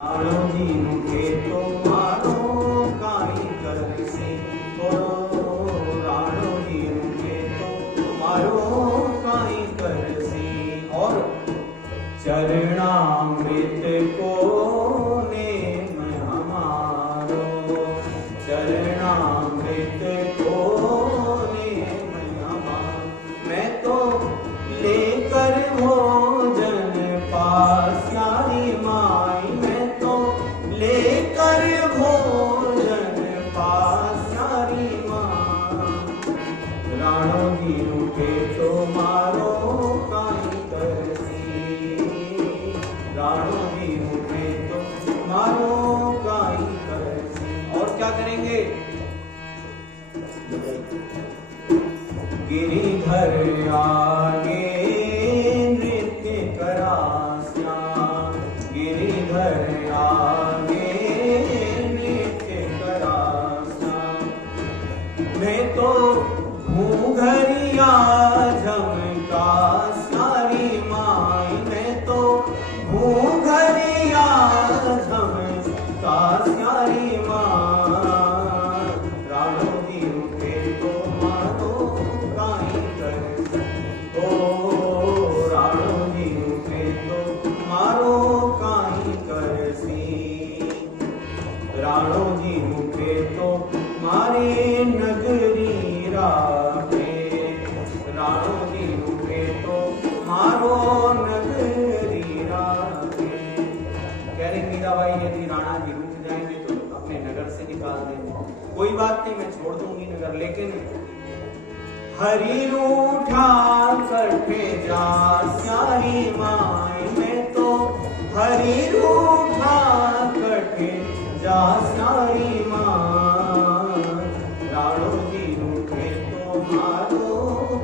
राणो जी मुखे तो मारो काई करसी राणो जी मुखे तो मारो काई करसी। और चरणामृत को ने हमारो चरणामृत को ने हमारो। मैं तो लेकर भोजन पास यारी माई लेकर भोजन पास यारी माँ। राणो जी रूठे तो मारो काई करसी राणो जी रूठे तो मारो काई करसी। और क्या करेंगे? गिरिधर आगे नृत्य करास्या गिरिधर आगे नृत्य करास्या। मैं तो घूंघरिया झमका सारी माई मैं तो घूंघरिया झमका सारी माँ। राणो जी रूठे तो मारो काई करसी राणो जी रूठे तो मारो काई करसी। राणो जी रूठे तो मारे नगरी राखे राणो जी रूठे तो मारो नगरी राखे। कह रही मीराबाई यदि राणा जी रूठ जाएंगे तो अपने नगर से निकाल देंगे। कोई बात नहीं, मैं छोड़ दूंगी नगर, लेकिन हरि रूठा कटे जा सारी माई मैं तो हरि रूठा कटे जा सारी माँ। राणो जी रूठे तो मारो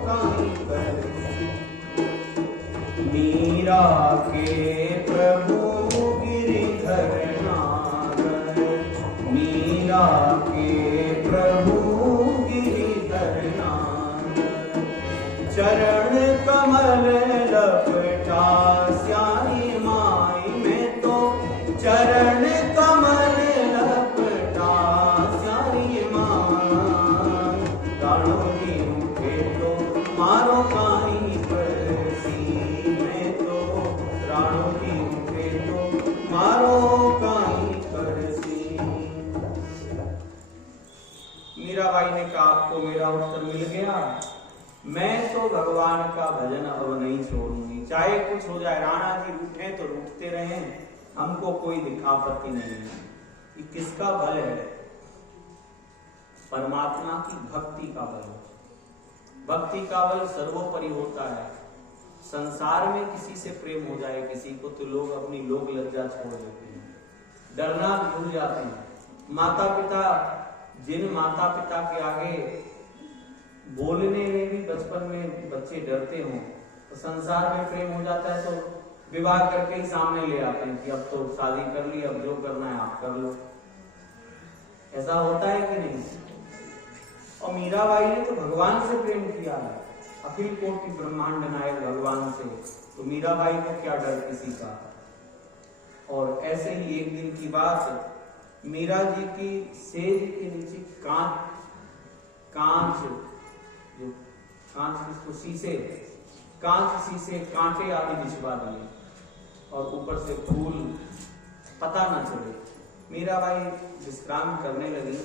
काई करसी। मीरा के प्रभु गिरिधर नागर मीरा के प्रभु गिरिधर नागर। चरण कमल लपटा स्यारी माई मैं तो चरण कमल लपटा स्यारी माँ। राणो जी रूठे तो मारो काई करसी मैं तो राणो जी रूठे तो मारो काई करसी। मीराबाई ने कहा आपको मेरा उत्तर मिल गया। मैं तो भगवान का भजन अब नहीं छोड़ूंगी, चाहे कुछ हो जाए। राणा जी रूठे तो रूठते रहे, हमको कोई दिखापत्ति नहीं है। ये किसका बल है? परमात्मा की भक्ति का बल। भक्ति का बल सर्वोपरि होता है। संसार में किसी से प्रेम हो जाए किसी को तो लोग अपनी लोक लज्जा छोड़ देते हैं, डरना भूल जाते हैं। माता पिता जिन माता पिता के आगे बोलने में भी बचपन में बच्चे डरते हों, तो संसार में प्रेम हो जाता है तो विवाह करके ही सामने ले आते हैं कि अब तो शादी कर ली, अब जो करना है आप कर लो। ऐसा होता है कि नहीं? और मीराबाई ने तो भगवान से प्रेम किया है, अखिल कोटि ब्रह्मांड नायक भगवान से, तो मीराबाई को क्या डर किसी का। और ऐसे ही एक दिन की बात, मीरा जी की सेज के नीचे कांच जो कांच जिसको शीशे कांच शीशे कांटे आदि बिछवा दिए और ऊपर से फूल पता न चले। मीराबाई विश्राम करने लगी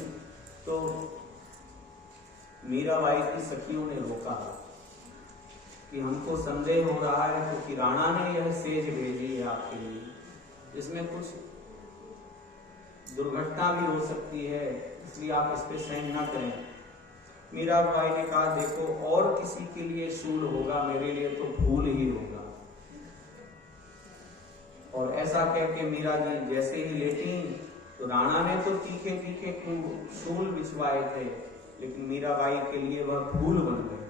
तो मीराबाई की सखियों ने रोका कि हमको संदेह हो रहा है क्योंकि राणा ने यह सेज भेजी है आपके लिए, इसमें कुछ दुर्घटना भी हो सकती है, इसलिए आप इस पे साइन ना करें। मीराबाई ने कहा देखो और किसी के लिए शूल होगा, मेरे लिए तो फूल ही होगा। और ऐसा कह के मीरा जी जैसे ही लेटी तो राणा ने तो तीखे तीखे शूल बिछवाए थे, लेकिन मीराबाई के लिए वह फूल बन गए।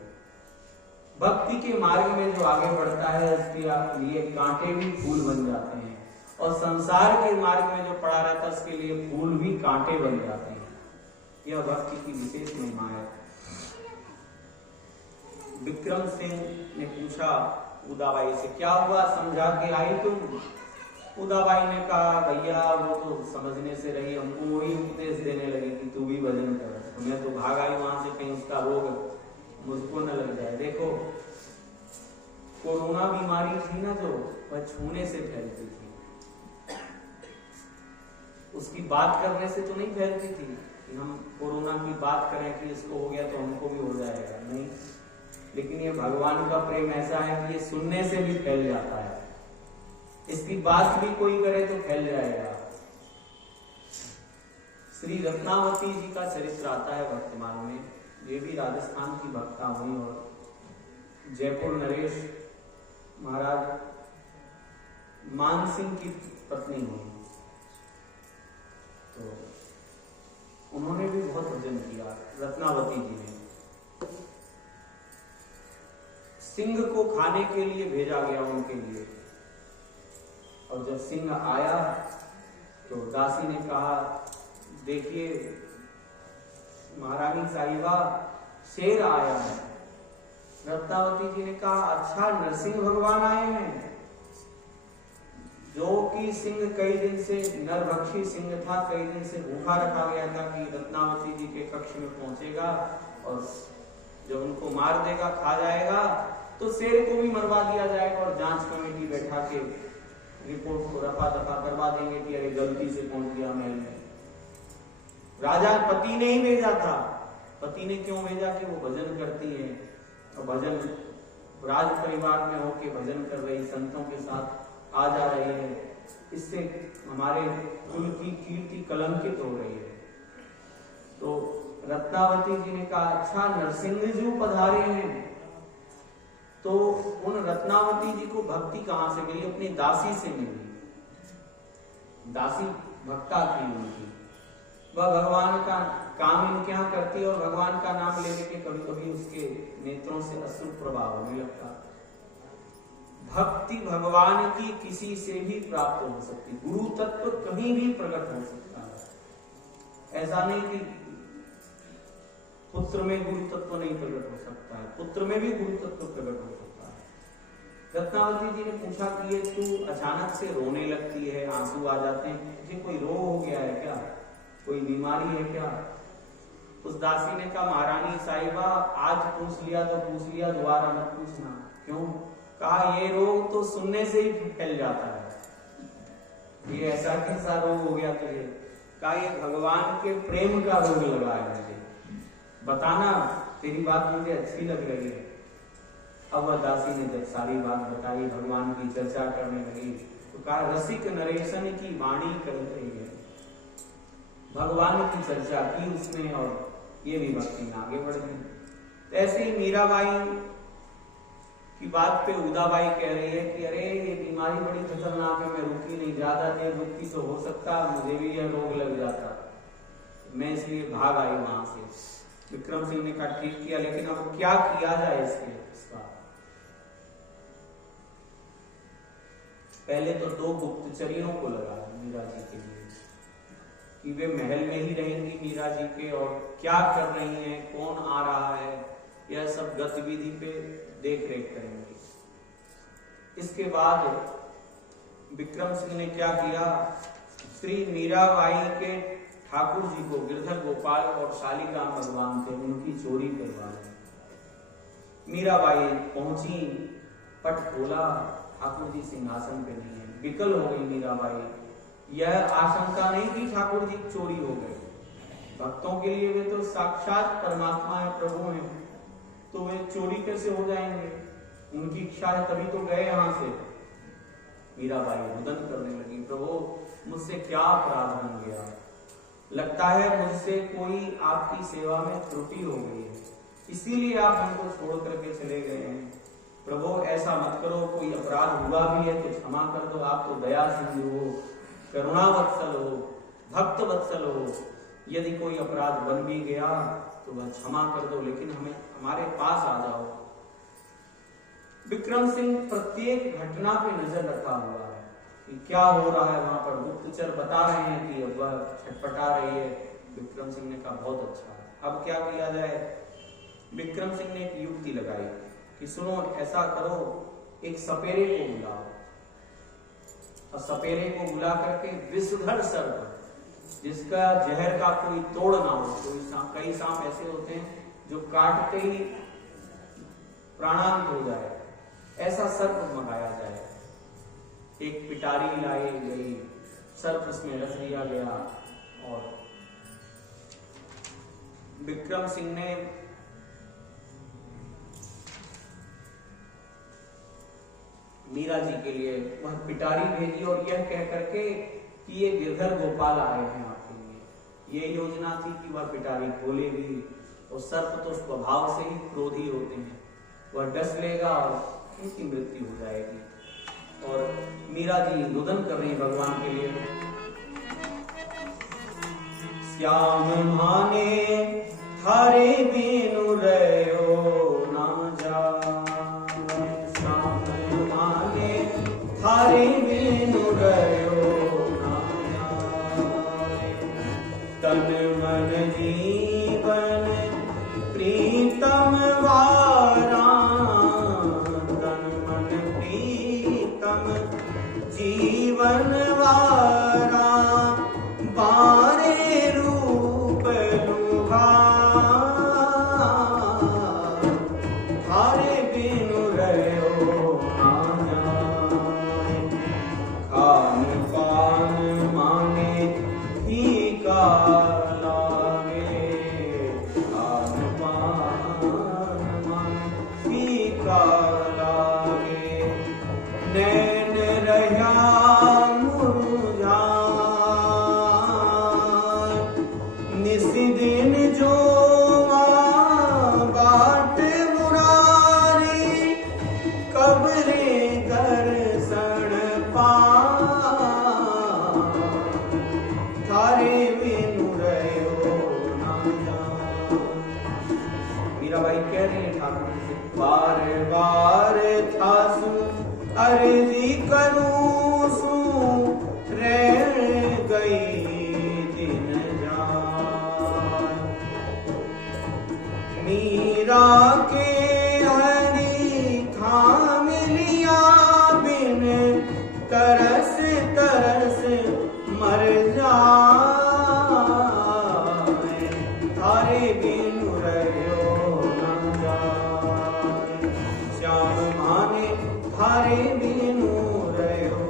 भक्ति के मार्ग में जो आगे बढ़ता है उसके लिए कांटे भी फूल बन जाते हैं, और संसार के मार्ग में जो पड़ा रहता है उसके लिए फूल भी कांटे बन जाते हैं। यह भक्ति की विशेष महिमा है। विक्रम सिंह ने पूछा उदाबाई से, क्या हुआ, समझा के आई तुम? उदाबाई ने कहा भैया वो तो समझने से रही, हमको वही उपदेश देने लगी कि तू भी भजन कर, तो मैं तो भाग आई वहां से, कहीं उसका रोग मुझको न लग जाए। देखो कोरोना बीमारी थी ना जो, वह छूने से फैलती थी, उसकी बात करने से तो नहीं फैलती थी कि हम कोरोना की बात करें कि इसको हो गया तो हमको भी हो जाएगा, नहीं। लेकिन ये भगवान का प्रेम ऐसा है कि ये सुनने से भी फैल जाता है, इसकी बात भी कोई करे तो फैल जाएगा। श्री रत्नावती जी का चरित्र आता है वर्तमान में। ये भी राजस्थान की भक्ता हुई और जयपुर नरेश महाराज मानसिंह की पत्नी हुई, तो उन्होंने भी बहुत भजन किया। रत्नावती जी ने सिंह को खाने के लिए भेजा गया उनके लिए, और जब सिंह आया तो दासी ने कहा देखिए महारानी साहिबा शेर आया है। रत्नावती जी ने कहा अच्छा नरसिंह भगवान आए हैं, जो कि सिंह कई दिन से नरभक्षी सिंह था, कई दिन से भूखा रखा गया था कि रत्नावती जी के कक्ष में पहुंचेगा और जब उनको मार देगा, खा जाएगा, तो शेर को भी मरवा दिया जाएगा और जांच कमेटी बैठा के रिपोर्ट को रफा दफा करवा देंगे कि अरे गलती से पहुंच गया महल में। राजा पति ने ही भेजा था। पति ने क्यों भेजा कि वो भजन करती है, और भजन राज परिवार में होके भजन कर रही, संतों के साथ आ जा रही है, इससे हमारे कुल की कीर्ति कलंकित हो रही है। तो रत्नावती जी ने कहा अच्छा नरसिंह जी पधारे हैं। तो उन रत्नावती जी को भक्ति कहां से मिली? अपनी दासी से मिली। दासी भक्ता थी उनकी, वह भगवान का काम इनके यहाँ करती और भगवान का नाम लेने के कभी कभी उसके नेत्रों से अश्रु प्रभाव होने लगता। भक्ति भगवान की किसी से भी प्राप्त हो सकती, गुरु तत्व कहीं भी प्रकट हो सकता है। ऐसा नहीं कि पुत्र में गुरु तत्व नहीं प्रकट हो सकता है, पुत्र में भी गुरु तत्व प्रकट हो सकता है। रत्नावती जी ने पूछा कि ये तू अचानक से रोने लगती है, आंसू आ जाते हैं, तुझे कोई रोग हो गया है क्या, कोई बीमारी है क्या? उस दासी ने कहा महारानी साहिबा आज पूछ लिया तो पूछ लिया, दोबारा मत पूछना। क्यों? कहा ये रोग तो सुनने से ही फैल जाता है, ये ऐसा कैसा रोग हो गया तुझे? कहा ये भगवान के प्रेम का रोग लगा है मुझे, बताना, तेरी बात मुझे अच्छी लग रही है। अब वह दासी ने जब सारी बात बताई, भगवान की चर्चा करने लगी, तो कहा रसिक नरेशन की वाणी कर रही है। भगवान की चर्चा की उसने और ये भी भक्ति में आगे बढ़ गई। ऐसे ही मीराबाई की बात पे उदाबाई कह रही है कि अरे ये बीमारी बड़ी खतरनाक है, मैं रुकी नहीं, ज्यादा देर रुकती तो हो सकता मुझे भी यह रोग लग जाता, मैं इसलिए भाग आई वहां से। विक्रम सिंह ने कहा ठीक किया, लेकिन अब क्या किया जाए इसका? पहले तो 2 गुप्तचरियों को लगाया मीरा जी के लिए कि वे महल में ही रहेंगी मीरा जी के, और क्या कर रही हैं, कौन आ रहा है, यह सब गतिविधि पे देख रेख करेंगे। इसके बाद विक्रम सिंह ने क्या किया, श्री मीराबाई के ठाकुर जी को, गिरधर गोपाल और शालीग्राम भगवान थे, उनकी चोरी करवा दी। मीराबाई पहुंची, पट खोला, ठाकुर जी सिंहासन पे नहीं है। विकल हो गई मीराबाई। यह आशंका नहीं कि ठाकुर जी चोरी हो गए, भक्तों के लिए वे तो साक्षात परमात्मा है, प्रभु है, तो वे चोरी कैसे हो जाएंगे? उनकी इच्छा है तभी तो गए यहां से। मीराबाई रुदन करने लगी, प्रभु मुझसे क्या अपराध हो गया, लगता है मुझसे कोई आपकी सेवा में त्रुटि हो गई है, इसीलिए आप हमको छोड़ करके चले गए हैं। प्रभु ऐसा मत करो, कोई अपराध हुआ भी है तो क्षमा कर दो, आप तो दया सिंधु हो, करुणा वत्सल हो, भक्त वत्सल हो, यदि कोई अपराध बन भी गया तो वह क्षमा कर दो, लेकिन हमारे पास आ जाओ। विक्रम सिंह प्रत्येक घटना पे नजर रखा हुआ है कि क्या हो रहा है वहां पर। गुप्तचर बता रहे हैं कि अब वह छटपटा रही है। विक्रम सिंह ने कहा बहुत अच्छा, अब क्या किया जाए? विक्रम सिंह ने एक युक्ति लगाई कि सुनो ऐसा करो, एक सपेरे को बुलाओ, और सपेरे को बुला करके विषधर सर्प, जिसका जहर का कोई तोड़ ना हो, कई सांप ऐसे होते हैं जो काटते ही प्राणांत हो जाए, ऐसा सर्प मंगाया जाए। एक पिटारी लाई गई, सर्प उसमें रख दिया गया और विक्रम सिंह ने मीरा जी के लिए वह पिटारी भेजी और यह कह करके कि ये गिरधर गोपाल आए हैं आपके लिए। ये योजना थी कि वह पिटारी खोलेगी और सर्प तो स्वभाव से ही क्रोधी होते हैं, वह डस लेगा और उसकी मृत्यु हो जाएगी। और मीरा जी रुदन कर रही भगवान के लिए, श्याम माने थारे बिनु रयो ना जाए, श्याम माने थारे बिनु रयो ना जाए, तन मन जीवन प्रीतम वारा, तन मन प्रीतम जीवन वारा, बारे रूप लुभा, थारे बिनु रयो ना जाए, खान पान मांगे फीका लागे, खान पान मांगे फीका लागे, नैन रहा दिन जो बाट मुरारी, कबरे दर्शन पा, थारे बिनु रयो ना जाए। मीराबाई कह रही है ठाकुर जी से, बार बार थासु अर्जी करूं सू, रह गई मीरा के हरि थाम लिया बिन, तरस तरस मर जाए, थारे बिनु रयो ना जाए, श्याम माने थारे बिनु रयो।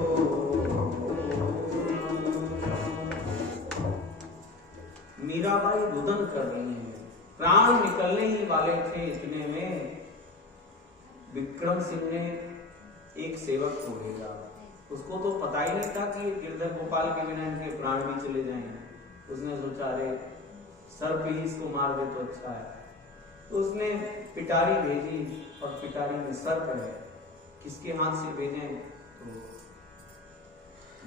मीराबाई रुदन कर रही है, प्राण निकलने ही वाले थे। इतने में विक्रम सिंह ने एक सेवक को भेजा, उसको तो पता ही नहीं था कि गिरधर गोपाल के बिना इनके प्राण भी चले जाएंगे। उसने सोचा अरे सर्प ही इसको मार दे तो अच्छा है, तो उसने पिटारी भेजी और पिटारी में सर्प है। किसके हाथ से भेजे? तो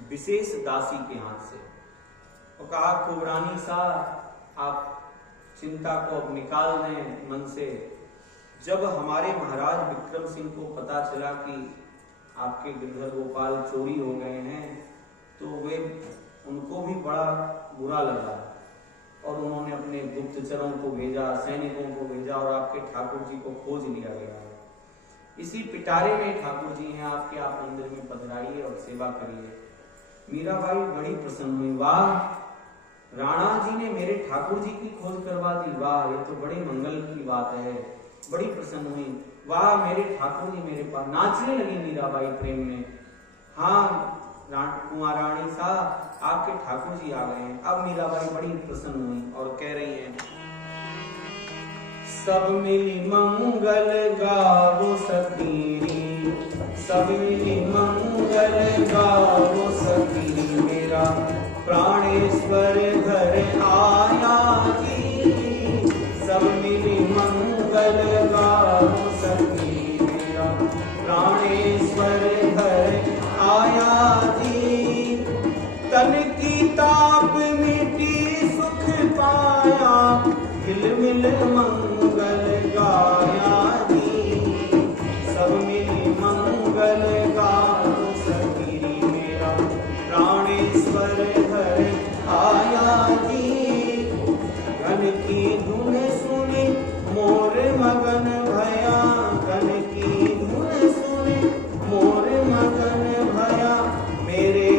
विशेष दासी के हाथ से। और कहा खूब रानी सा आप चिंता को अब निकाल दें मन से। जब हमारे महाराज विक्रम सिंह को पता चला कि आपके गिरधर गोपाल चोरी हो गए हैं, तो वे उनको भी बड़ा बुरा लगा और उन्होंने अपने गुप्तचरों को भेजा, सैनिकों को भेजा और आपके ठाकुर जी को खोज लिया गया। इसी पिटारे में ठाकुर जी हैं आपके, आप मंदिर में पधराइए और सेवा करिए। मीराबाई बड़ी प्रसन्न हुई, वाह राणा जी ने मेरे ठाकुर जी की खोज करवा दी, वाह ये तो बड़े मंगल की बात है। बड़ी प्रसन्न हुई, वाह मेरे ठाकुर जी मेरे पास। नाचने लगी मीराबाई प्रेम में, हाँ कुमार रानी सा आपके ठाकुर जी आ गए हैं। अब मीराबाई बड़ी प्रसन्न हुई और कह रही हैं, सब मिली मंगल गावो सखी, सब मिली मंगल गावो सखी, मेरा प्राणेश्वर घर आया जी। सब मिली मंगल गावो सखी, मेरा प्राणेश्वर घर आया जी। तन की ताप मिटी सुख पाया, हिल मिल मंगल गाया जी। सब मिली मंगल गावो सखी, मेरा प्राणेश्वर घर आया जी। घन की धुन सुनी मोर मगन भया, घन की धुन सुनी मोर मगन भया, मेरे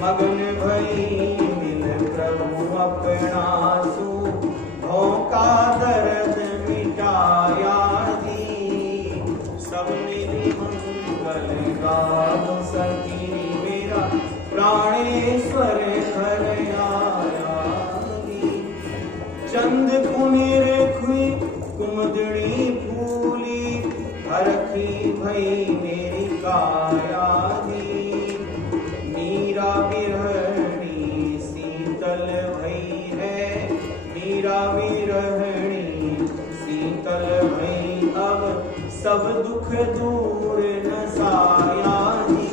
मगन भई मिल प्रभु अपना सु धोखा दर्द मिटाया दी सब मिली मंगल गाओ सखी मेरा प्राणेश्वर घर आया दी चंद कुनेर खुई कुमदड़ी फूली हरखी भई मेरी काया दी मीरा बिरहणी शीतल भई है मीरा बिरहणी शीतल भई अब सब दुख दूर न साया दी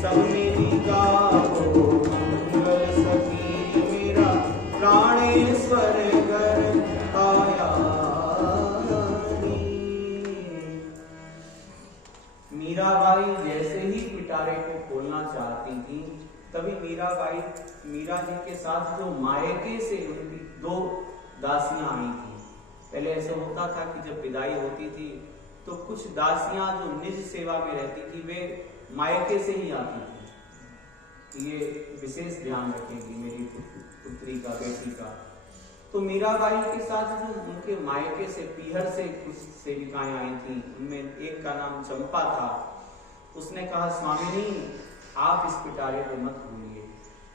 सब मेरी गाओ मंगल सखी मेरा प्राणेश्वर घर आया। मीराबाई जैसे ही पिटारे को खोलना चाहती थी तभी मीरा जी के साथ जो मायके से उनकी दो दासियां आई थी। पहले ऐसा होता था कि जब विदाई होती थी तो कुछ दासियां जो निज सेवा में रहती थी वे मायके से ही आती थी। ये विशेष ध्यान रखेंगी मेरी पुत्री का बेटी का। तो मीराबाई के साथ जो उनके मायके से पीहर से कुछ सेविकाएं आई थी उनमें एक का नाम चंपा था। उसने कहा स्वामिनी आप इस पिटारे को मत भूलिए।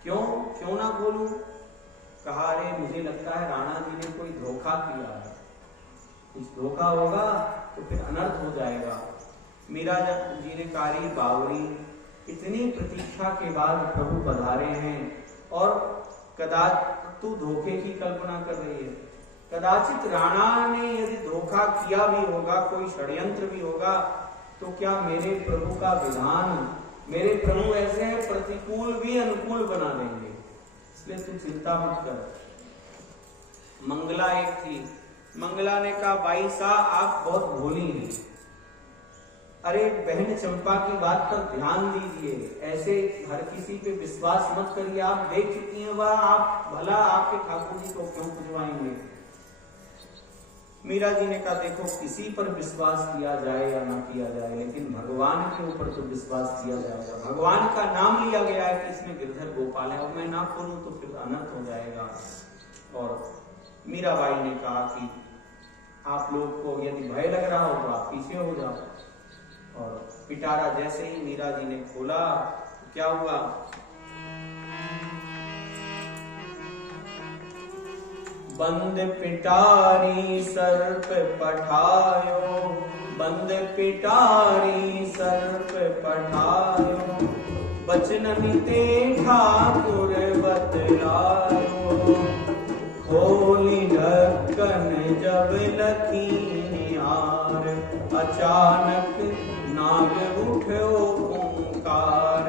क्यों ना बोलूं? कहा अरे मुझे लगता है राणा जी ने कोई धोखा किया है, कुछ धोखा होगा तो फिर अनर्थ हो जाएगा। मीरा जी ने कहा बावरी इतनी प्रतीक्षा के बाद प्रभु पधारे हैं और कदाचित तू धोखे की कल्पना कर रही है। कदाचित राणा ने यदि धोखा किया भी होगा, कोई षड्यंत्र भी होगा, तो क्या मेरे प्रभु का विधान, मेरे प्रभु ऐसे हैं प्रतिकूल भी अनुकूल बना देंगे, इसलिए तू चिंता मत कर। मंगला एक थी, मंगला ने कहा भाई साहब आप बहुत भोली हैं, अरे बहन चंपा की बात पर ध्यान दीजिए, ऐसे हर किसी पे विश्वास मत करिए, आप देख चुकी हैं वह, आप भला आपके ठाकुर जी को क्यों पुजवाएंगे। मीरा जी ने कहा देखो किसी पर विश्वास किया जाए या ना किया जाए, लेकिन भगवान के ऊपर तो विश्वास किया जाएगा। भगवान का नाम लिया गया है कि इसमें गिरधर गोपाल है, और मैं ना बोलूं तो फिर अनर्थ हो जाएगा। और मीराबाई ने कहा कि आप लोग को यदि भय लग रहा हो तो आप पीछे हो जाओ। और पिटारा जैसे ही मीरा जी ने खोला तो क्या हुआ, बंद पिटारी सर्प पठायो, बंद पिटारी सर्प पठायो, बचनन ते ठाकुर बतलायो, खोली ढक्कन जब लखीनियार, अचानक नाग उठो ओंकार,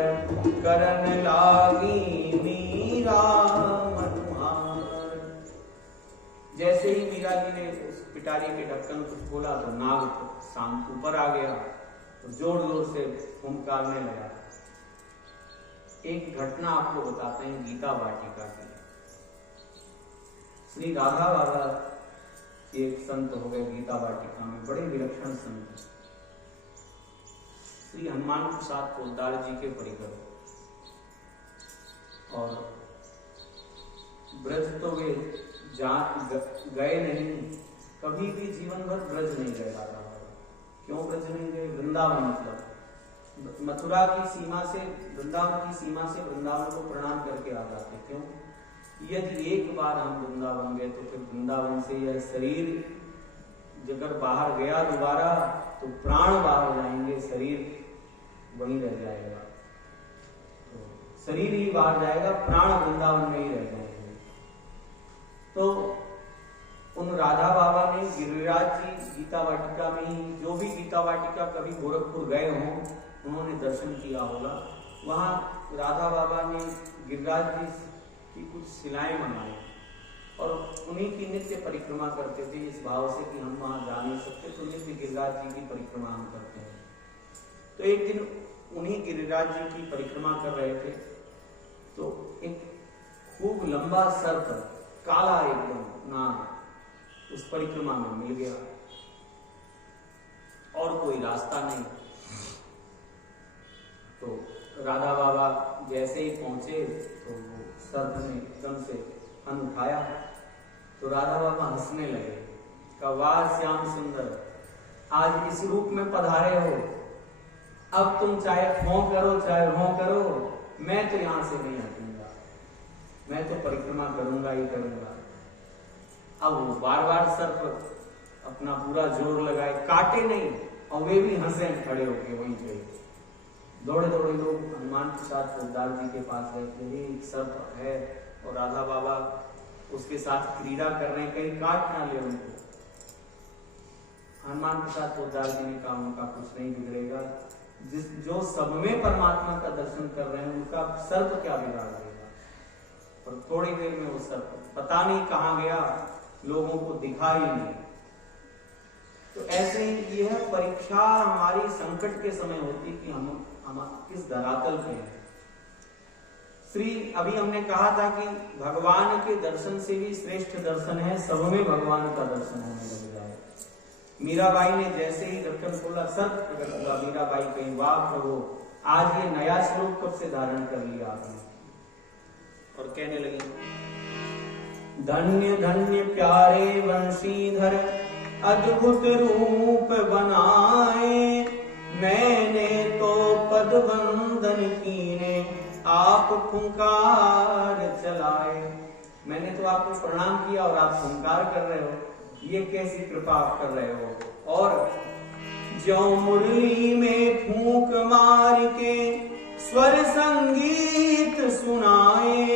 करन लागी मीरा मनमार। जैसे ही मीरा जी ने उस पिटारी के ढक्कन को खोला तो नाग शांत ऊपर आ गया तो जोर जोर से फुंकारने लगा। एक घटना आपको बताते हैं गीता वाटिका की। श्री राधा बाबा एक संत हो गए गीता वाटिका में, बड़े विलक्षण संत, श्री हनुमान प्रसाद पोद्दार जी के परिकर, और ब्रज तो वे गए नहीं, कभी भी जीवन भर ब्रज नहीं गए राधा बाबा। क्यों ब्रज नहीं गए? वृंदावन, मतलब मथुरा की सीमा से, वृंदावन की सीमा से वृंदावन को प्रणाम करके आ जाते। क्यों? यदि एक बार हम वृंदावन गए तो फिर वृंदावन से यह शरीर अगर बाहर गया दोबारा तो प्राण बाहर जाएंगे, शरीर वहीं रह जाएगा। तो शरीर ही बाहर जाएगा, प्राण वृंदावन में ही रह जाएंगे। तो उन राधा बाबा ने गिरिराज जी गीता वाटिका में ही, जो भी गीता वाटिका कभी गोरखपुर गए हों उन्होंने दर्शन किया होगा, वहां राधा बाबा ने गिरिराज जी की कुछ शिलाएं बनाई और उन्हीं की नित्य परिक्रमा करते थे, इस भाव से कि हम वहां जा नहीं सकते तो नित्य गिरिराज जी की परिक्रमा हम करते हैं। तो एक दिन उन्हीं गिरिराज जी की परिक्रमा कर रहे थे तो एक खूब लंबा सर्प, काला एकदम नाग उस परिक्रमा में मिल गया और कोई रास्ता नहीं। तो राधा बाबा जैसे ही पहुंचे तो वो सर्प ने एकदम से फन उठाया तो राधा बाबा हंसने लगे। कहा वाह श्याम सुंदर, आज इस रूप में पधारे हो, अब तुम चाहे हों करो चाहे हों करो, मैं तो यहां से नहीं हटूंगा, मैं तो परिक्रमा करूंगा ही करूंगा। अब वो बार बार सर्प अपना पूरा जोर लगाए, काटे नहीं, और वे भी हंसे खड़े होके वहीं पे। दौड़े दौड़े लोग हनुमान प्रसाद पोद्दार जी के पास गए कि एक सर्प है और राधा बाबा उसके साथ क्रीड़ा कर रहे हैं, कहीं काट ना ले उनको। हनुमान प्रसाद पोद्दार जी ने कहा उनका कुछ नहीं बिगड़ेगा, जो सब में परमात्मा का दर्शन कर रहे हैं उनका सर्प क्या बिगाड़ देगा। और थोड़ी देर में वो सर्प पता नहीं कहां गया, लोगों को दिखा ही नहीं। तो ऐसे ही यह परीक्षा हमारी संकट के समय होती कि हम किस धरातल पे हैं। अभी हमने कहा था कि भगवान के दर्शन से भी श्रेष्ठ दर्शन है सब में भगवान का दर्शन होने लग जाए। मीराबाई ने जैसे ही दर्शन खोला, सर्प प्रकट हुआ। मीराबाई कहीं वाह प्रभु, आज ये नया श्लोक कब से धारण कर लिया आपने। और कहने लगी, धन्य धन्य प्यारे वंशीधर अद्भुत रूप बनाए, मैंने तो पद वंदन कीने आप फुंकार चलाए। मैंने तो आपको प्रणाम किया और आप फुंकार कर रहे हो, ये कैसी कृपा आप कर रहे हो। और जो मुरली में फूंक मार के स्वर संगीत सुनाए,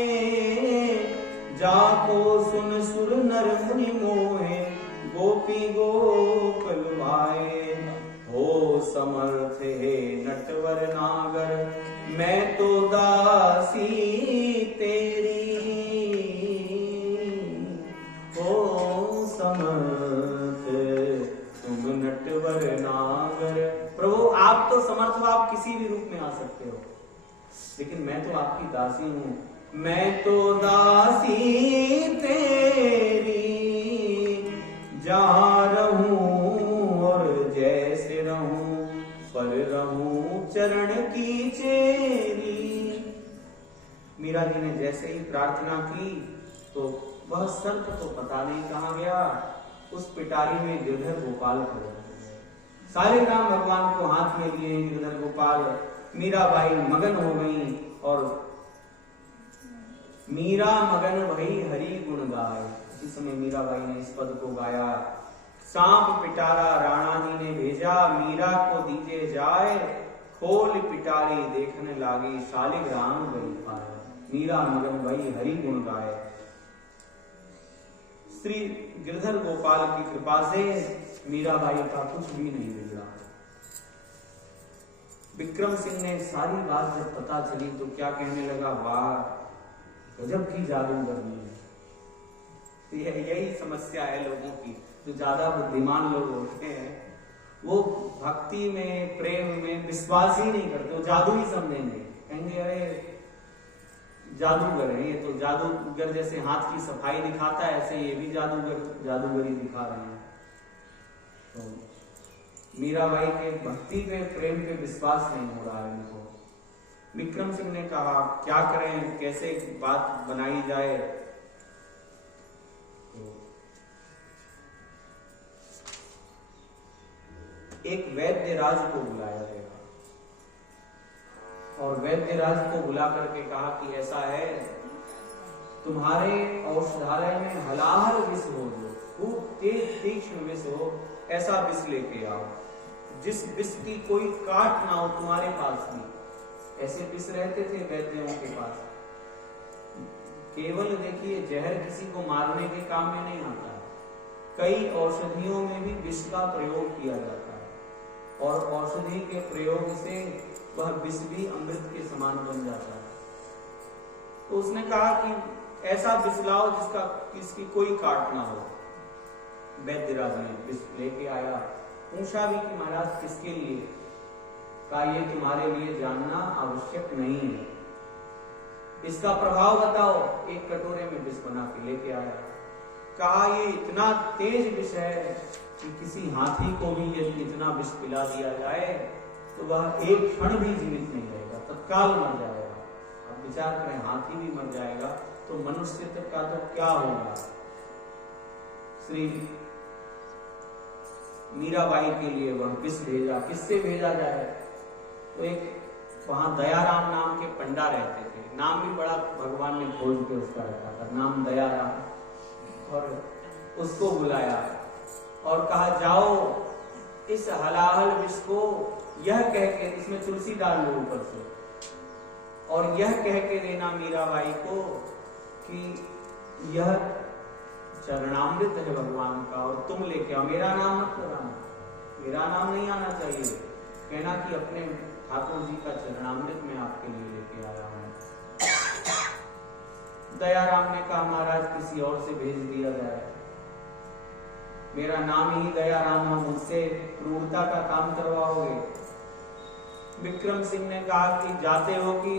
जाको सुन सुर नर मुनि मोहे गोपी गोपल भाए। हो समर्थ हे नटवर नागर, मैं तो दासी तेरी। हो समर्थ तुम नटवर नागर। प्रभु आप तो समर्थ हो, आप किसी भी रूप में आ सकते हो, लेकिन मैं तो आपकी दासी हूं। मैं तो दासी तेरी, जहां रहूं और जैसे रहूं, पर रहूं चरण की चेरी। मीरा जी ने जैसे ही प्रार्थना की तो वह सर्प तो पता नहीं कहां गया, उस पिटारी में गिरधर गोपाल खड़े हैं। सारे नाम भगवान को हाथ में लिए हैं गिरधर गोपाल। मीराबाई मगन हो गई और मीरा मगन भई हरि गुण गाए। इसी समय मीराबाई ने इस पद को गाया, सांप पिटारा राणा जी ने भेजा, मीरा को दीजे जाए, खोल पिटारी देखने लागी, शालिग्राम गई पाए। मीरा मगन भई हरि गुण गाए। श्री गिरधर गोपाल की कृपा से मीराबाई का कुछ भी नहीं बिगड़ा। विक्रम सिंह ने सारी बात जब पता चली तो क्या कहने लगा, वाह गजब की जादूगरनी है। यही समस्या है लोगों की, जो ज्यादा बुद्धिमान लोग होते हैं वो भक्ति में प्रेम में विश्वास ही नहीं करते, वो जादू ही समझेंगे, कहेंगे अरे जादूगर है ये, तो जादूगर जैसे हाथ की सफाई दिखाता है ऐसे ये भी जादूगरी दिखा रहे हैं। तो मीराबाई के भक्ति पे प्रेम पे विश्वास नहीं हो रहा है उनको। विक्रम सिंह ने कहा क्या करें, कैसे बात बनाई जाए। तो एक वैद्य राज को बुलाया गया और वैद्य राज को बुला करके कहा कि ऐसा है, तुम्हारे औषधालय में हलाहल विष हो, जो खूब तेज तीक्ष्ण विष हो, ऐसा विष लेके आओ, जिस विष की कोई काट ना हो तुम्हारे पास भी। ऐसे विष रहते थे वैद्यों के पास। केवल देखिए जहर किसी को मारने के काम में नहीं आता, कई औषधियों में भी विष का प्रयोग किया जाता है और औषधि के प्रयोग से वह विष भी अमृत के समान बन जाता है। तो उसने कहा कि ऐसा विष लाओ जिसकी कोई काट ना हो। वैद्यराज ने विष लेके आया, पूछा भी कि महाराज किसके लिए, कहा ये तुम्हारे लिए जानना आवश्यक नहीं है, इसका प्रभाव बताओ। एक कटोरे में विष बना के लेके आया, कहा ये इतना तेज विष है कि किसी हाथी को भी यदि इतना विष पिला दिया जाए तो वह एक क्षण भी जीवित नहीं रहेगा, तब तत्काल मर जाएगा। अब विचार करें, हाथी भी मर जाएगा तो मनुष्य का तो क्या होगा। श्री मीराबाई के लिए वह विष भेजा, किससे भेजा जाए? तो एक वहां दयाराम नाम के पंडा रहते थे, नाम भी बड़ा भगवान ने खोज के उसका रखा था, नाम दयाराम। और उसको बुलाया और कहा जाओ इस हलाहल विष को यह कह के, इसमें तुलसी डाल लो ऊपर से, और यह कह के देना मीराबाई को कि यह चरणामृत है भगवान का और तुम लेके आओ। मेरा नाम मत लगाना, मेरा नाम नहीं आना चाहिए, कहना कि अपने ठाकुर जी का चरणामृत मैं आपके लिए लेके आया हूं। दयाराम ने कहा महाराज किसी और से भेज दिया जाए, मेरा नाम ही दयाराम है, मुझसे क्रूरता का काम करवाओगे। विक्रम सिंह ने कहा कि जाते हो कि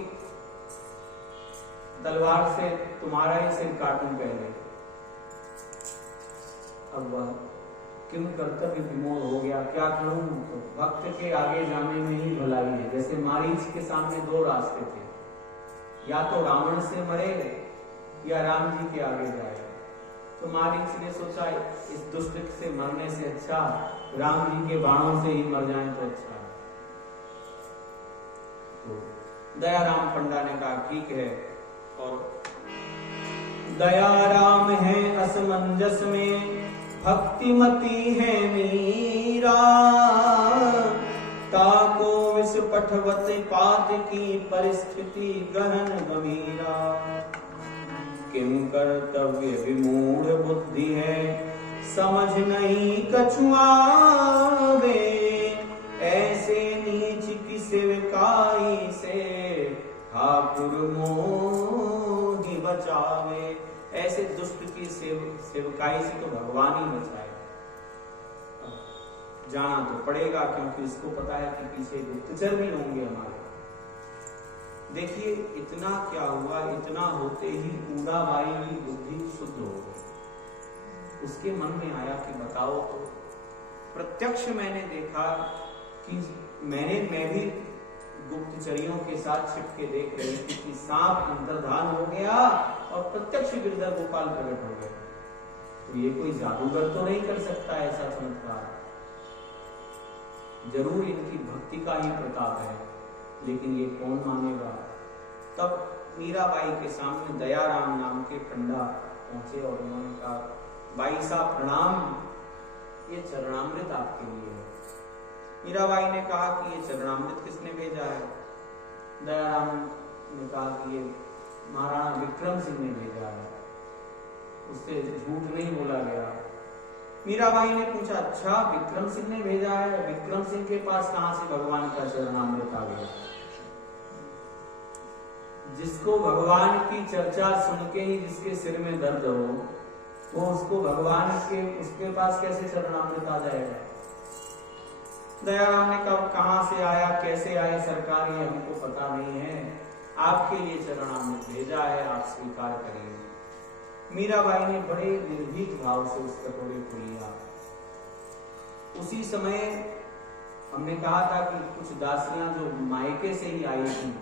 तलवार से तुम्हारा ही सिर काटूं पहले। अब वह किम कर्तव्य विमोह हो गया, क्या करूं? तो भक्त के आगे जाने में ही भलाई है। जैसे मारीच के सामने दो रास्ते थे, या तो रावण से मरे या राम जी के आगे जाए। तो मारीच ने सोचा इस दुष्ट से मरने से अच्छा राम जी के बाणों से ही मर जाए तो अच्छा। तो दयाराम पंडा ने कहा ठीक है, और दयाराम है असमंजस में, भक्तिमती है मीरा, ताको विष पठवत पात की परिस्थिति गहन गंभीरा। किम कर्तव्य विमूढ़ बुद्धि है, समझ नहीं कछुआवे, ऐसे नीच की सेवकाई से ठाकुर मोहि बचावे। ऐसे दुष्ट की सेवकाई से तो भगवान ही बचाए। जाना तो पड़ेगा क्योंकि इसको पता है कि पीछे गुप्तचर भी होंगे हमारे। देखिए इतना क्या हुआ, इतना होते ही ऊड़ाबाई की बुद्धि शुद्ध हो गई। उसके मन में आया कि बताओ तो, प्रत्यक्ष मैंने देखा कि मैं भी गुप्तचरियों के साथ छिपके देख रही थी कि सांप अंतर्धान हो गया और प्रत्यक्ष गिरधर गोपाल प्रकट हो गए। तो ये कोई जादूगर तो नहीं कर सकता ऐसा चमत्कार, जरूर इनकी भक्ति का ही प्रताप है, लेकिन ये कौन मानेगा। तब मीराबाई के सामने दयाराम नाम के पंडा पहुंचे और उन्होंने कहा बाई साहब प्रणाम, ये चरणामृत आपके लिए है। मीराबाई ने कहा कि ये चरणामृत किसने भेजा है? दयाराम ने कहा कि ये महाराणा विक्रम सिंह ने भेजा है, उससे झूठ नहीं बोला गया। मीराबाई ने पूछा अच्छा विक्रम सिंह ने भेजा है, विक्रम सिंह के पास कहां से भगवान का चरणामृत आ गया? जिसको भगवान की चर्चा सुन के ही जिसके सिर में दर्द हो, वो उसको भगवान के उसके पास कैसे चरणामृत आ जाएगा? दयाराम ने कहा कहां से आया, कैसे आए सरकार, ये हमको पता नहीं है, आपके लिए चरणामृत भेजा है, आप स्वीकार करिए। मीराबाई ने बड़े निर्भीक भाव से उस कटोरे को लिया। उसी समय हमने कहा था कि कुछ दासियां जो मायके से ही आई थी,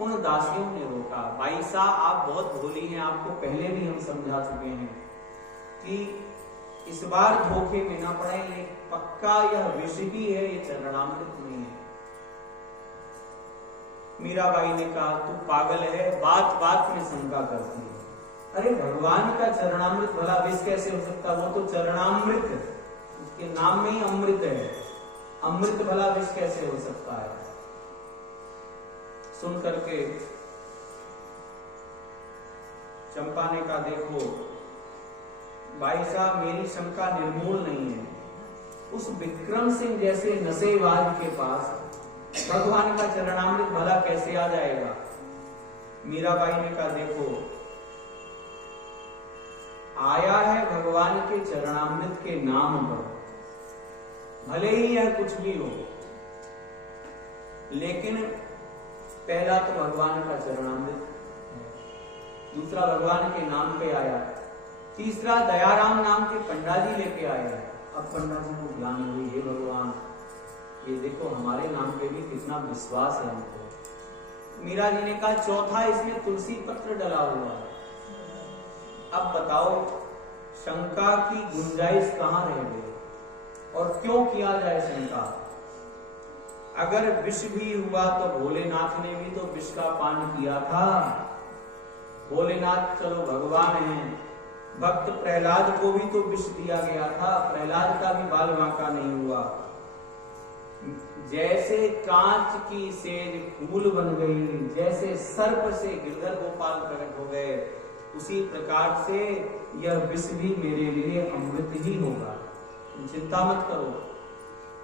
उन दासियों ने रोका, भाई साहब आप बहुत भोली हैं, आपको पहले भी हम समझा चुके हैं कि इस बार धोखे में ना पड़े, ये पक्का यह विष ही है, ये चरणामृत नहीं है। मीराबाई ने कहा तू पागल है, बात बात में शंका करती है। अरे भगवान का चरणामृत भला विष कैसे हो सकता? वो तो चरणामृत, उसके नाम में ही अमृत है, अमृत भला विष कैसे हो सकता है? सुन करके चंपा ने कहा देखो भाई साहब मेरी शंका निर्मूल नहीं है, उस विक्रम सिंह जैसे नशेबाज के पास भगवान का चरणामृत भला कैसे आ जाएगा? मीराबाई ने कहा देखो आया है भगवान के चरणामृत के नाम पर, भले ही यह कुछ भी हो, लेकिन पहला तो भगवान का चरणामृत, दूसरा भगवान के नाम पे आया, तीसरा दयाराम नाम के पंडा जी लेके आए। अब पंडा जी को ज्ञान हुई, हे भगवान ये देखो हमारे नाम पे भी कितना विश्वास है हमको, मीरा जी ने कहा चौथा इसमें तुलसी पत्र डला हुआ है। अब बताओ शंका की गुंजाइश कहां रह गई और क्यों किया जाए शंका? अगर विष भी हुआ तो भोलेनाथ ने भी तो विष का पान किया था। भोलेनाथ चलो भगवान हैं, भक्त प्रहलाद को भी तो विष दिया गया था, प्रहलाद का भी बाल बांका नहीं हुआ। जैसे कांच की सेज फूल बन गई, जैसे सर्प से गिरधर गोपाल प्रकट हो गए, उसी प्रकार से यह विष भी मेरे लिए अमृत ही होगा, चिंता मत करो।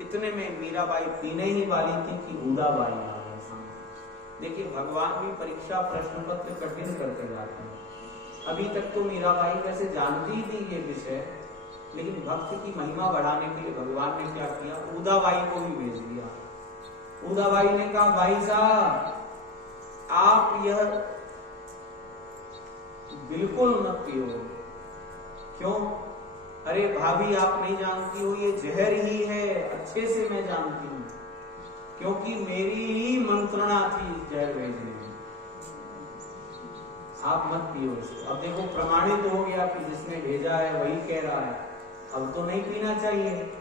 इतने में मीराबाई पीने ही वाली थी कि बूढ़ाबाई आ गए सामने। देखिए भगवान भी परीक्षा प्रश्न पत्र कठिन करते जाते हैं। अभी तक तो मीराबाई वैसे जानती थी ये विषय, लेकिन भक्त की महिमा बढ़ाने के लिए भगवान ने क्या किया, उदाबाई को भी भेज दिया। उदाबाई ने कहा भाई साहब आप यह बिल्कुल मत पियो। क्यों? अरे भाभी आप नहीं जानती हो ये जहर ही है, अच्छे से मैं जानती हूँ, क्योंकि मेरी ही मंत्रणा थी जहर भेजने में। आप मत पियो इसको। अब देखो प्रमाणित हो गया कि जिसने भेजा है वही कह रहा है, अब तो नहीं पीना चाहिए।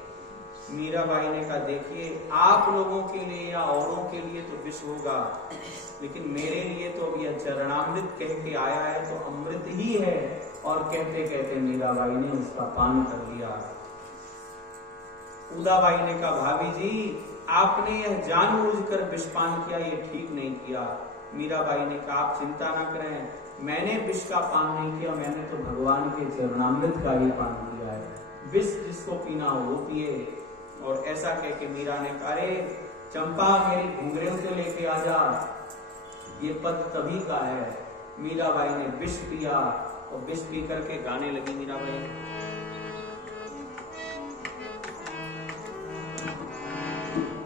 मीराबाई ने कहा देखिए आप लोगों के लिए या औरों के लिए तो विष होगा, लेकिन मेरे लिए तो अब यह चरणामृत कह के आया है तो अमृत ही है। और कहते कहते मीराबाई ने उसका पान कर लिया। उदाबाई ने कहा भाभी जी आपने यह जानबूझकर विषपान किया, ये ठीक नहीं किया। मीराबाई ने कहा आप चिंता ना करें, मैंने विष का पान नहीं किया, मैंने तो भगवान के चरणामृत का ही पान किया है। विष जिसको पीना हो वो पिए। और ऐसा कह के मीरा ने कहा अरे चंपा मेरी घुंघरू तो लेके आ जा, ये पद तभी का है। मीराबाई ने विष पिया और विष पी करके गाने लगी मीराबाई।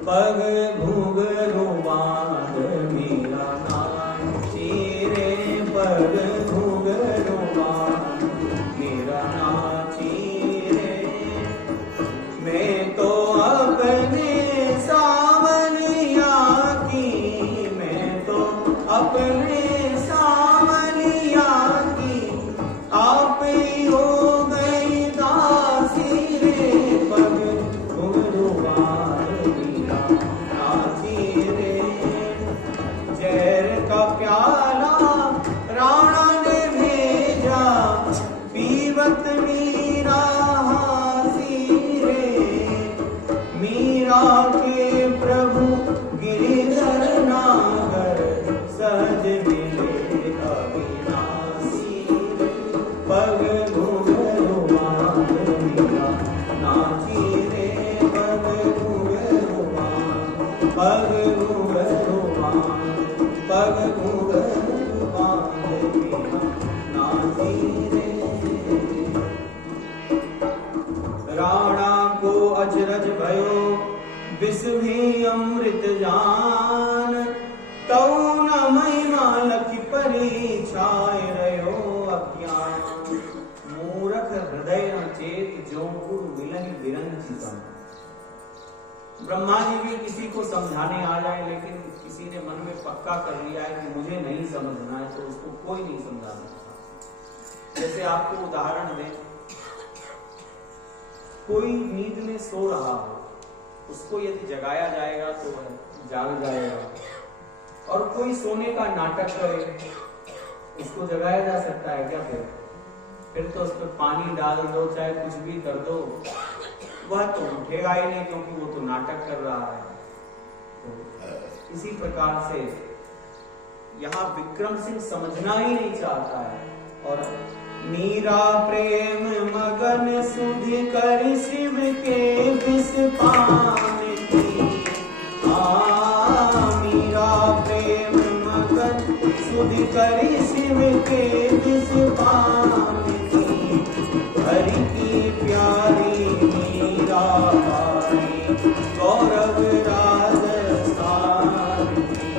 पग घुंघरू बांध मीरा नाची रे, पग घुंघरू बांध मीरा नाची रे। मैं तो अपने सावलिया की, मैं तो अपने सावलिया की, आप ही हो गई दासी रे। पग घुंघरू बांध मीरा नाची रे। जहर का प्याला राणा ने भेजा, पीवत मीरा हासी रे। मीरा के प्रभु गिरिधर नागर, सहज मिले अविनाशी रे। पग घुंघरू बांध मीरा नाची रे, पग घुंघरू बांध, पग घुंघरू बांध, पग घुंघरू बांध मीरा नाची रे। राणा को अजरज भयो विष भी अमृत जान, तौ न महिमा लखि परिछाय रहो अज्ञान। मूरख हृदय चेत जो गुरु मिलहि विरंचितम। ब्रह्मा जी भी किसी को समझाने आ जाए, लेकिन किसी ने मन में पक्का कर लिया है कि मुझे नहीं समझना है, तो उसको कोई नहीं समझा सकता। जैसे आपको उदाहरण दें, कोई नींद में सो रहा हो, उसको यदि जगाया जाएगा तो वह जाग जाएगा। और कोई सोने का नाटक करे, उसको जगाया जा सकता है क्या? फिर तो उस पर पानी डाल दो, चाहे कुछ भी कर दो, वह तो उठेगा ही नहीं, क्योंकि वो तो नाटक कर रहा है। तो इसी प्रकार से यहाँ विक्रम सिंह समझना ही नहीं चाहता है। और मीरा प्रेम मगन सुधि कर शिव के विष पान की। मीरा प्रेम मगन सुधि कर शिव के विष पान की। हरि की प्यारी मीरा बाई, गौरव राजस्थान की।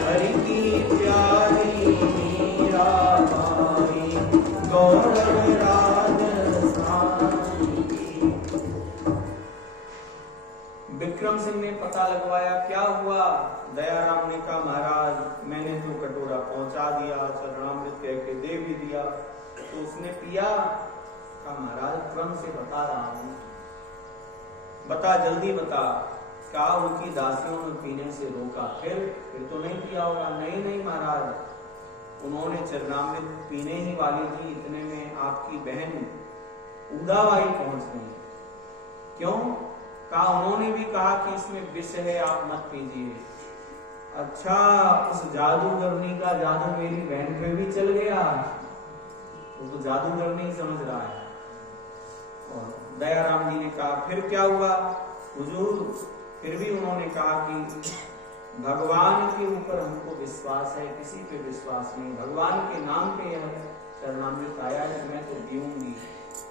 हरि की प्यारी मीरा बाई, गौरव राजस्थान की। विक्रम सिंह ने पता लगवाया क्या हुआ। दयाराम ने कहा महाराज उसने पिया। कहा महाराज क्रम से बता रहा हूं, बता जल्दी बता। कहा उनकी दासियों ने पीने से रोका। फिर तो नहीं पिया होगा। नहीं महाराज, उन्होंने चरणामृत पीने ही वाली थी, इतने में आपकी बहन उदाबाई पहुंच गई। क्यों? कहा उन्होंने भी कहा कि इसमें विष है, आप मत पीजिए। अच्छा, उस जादूगरनी का जादू मेरी बहन पे भी चल गया। वो तो जादूगर नहीं समझ रहा है। और दयाराम जी ने कहा फिर क्या हुआ हुजूर? फिर भी उन्होंने कहा कि भगवान के ऊपर हमको विश्वास है, किसी पे विश्वास नहीं। भगवान के नाम पे यह चरणामृत आया है, मैं तो पीऊंगी।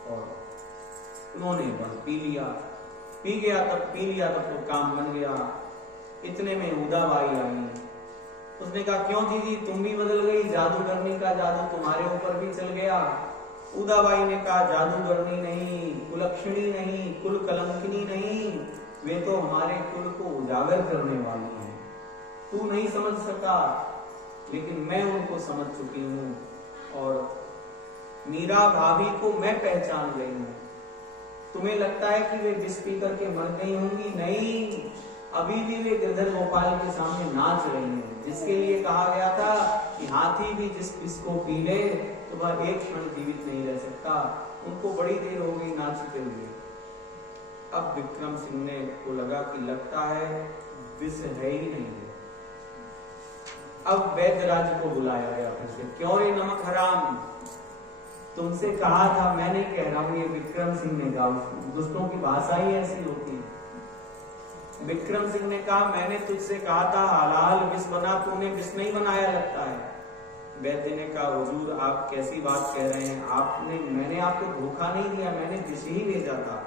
और उन्होंने बस पी लिया। पी लिया तब तो काम बन गया। इतने में उदाबाई आई। उसने कहा क्यों दीदी तुम भी बदल गई? जादूगरनी का जादू तुम्हारे ऊपर भी चल गया? उदाबाई ने कहा जादूगरनी नहीं, कुलक्षणी नहीं, कुल कलंकिनी नहीं, वे तो हमारे कुल को उजागर करने वाली हैं। तू नहीं समझ सका, लेकिन मैं उनको समझ चुकी हूँ और मीरा भाभी को मैं पहचान गई हूँ। तुम्हें लगता है कि वे विष पी करके मर गई होंगी? नहीं, अभी भी वे गिरधर गोपाल के सामने नाच रही हैं, जिसके लिए कहा गया था कि हाथी भी जिस विष को पी ले तो वह एक क्षण जीवित नहीं रह सकता। उनको बड़ी देर हो गई नाचते हुए। अब विक्रम सिंह ने को लगा कि लगता है विष है ही नहीं। अब वैद्यराज को बुलाया गया फिर से। क्यों रे नमक हराम, तुमसे कहा था। मैं नहीं कह रहा हूं, ये विक्रम सिंह ने कहा। दुष्टों की भाषा ही ऐसी होती है। विक्रम सिंह ने कहा मैंने तुझसे कहा था हलाल विष बना, तूने विष नहीं बनाया लगता है। वैद्य ने कहा हुजूर आप कैसी बात कह रहे हैं? मैंने आपको धोखा नहीं दिया, मैंने विष ही भेजा था।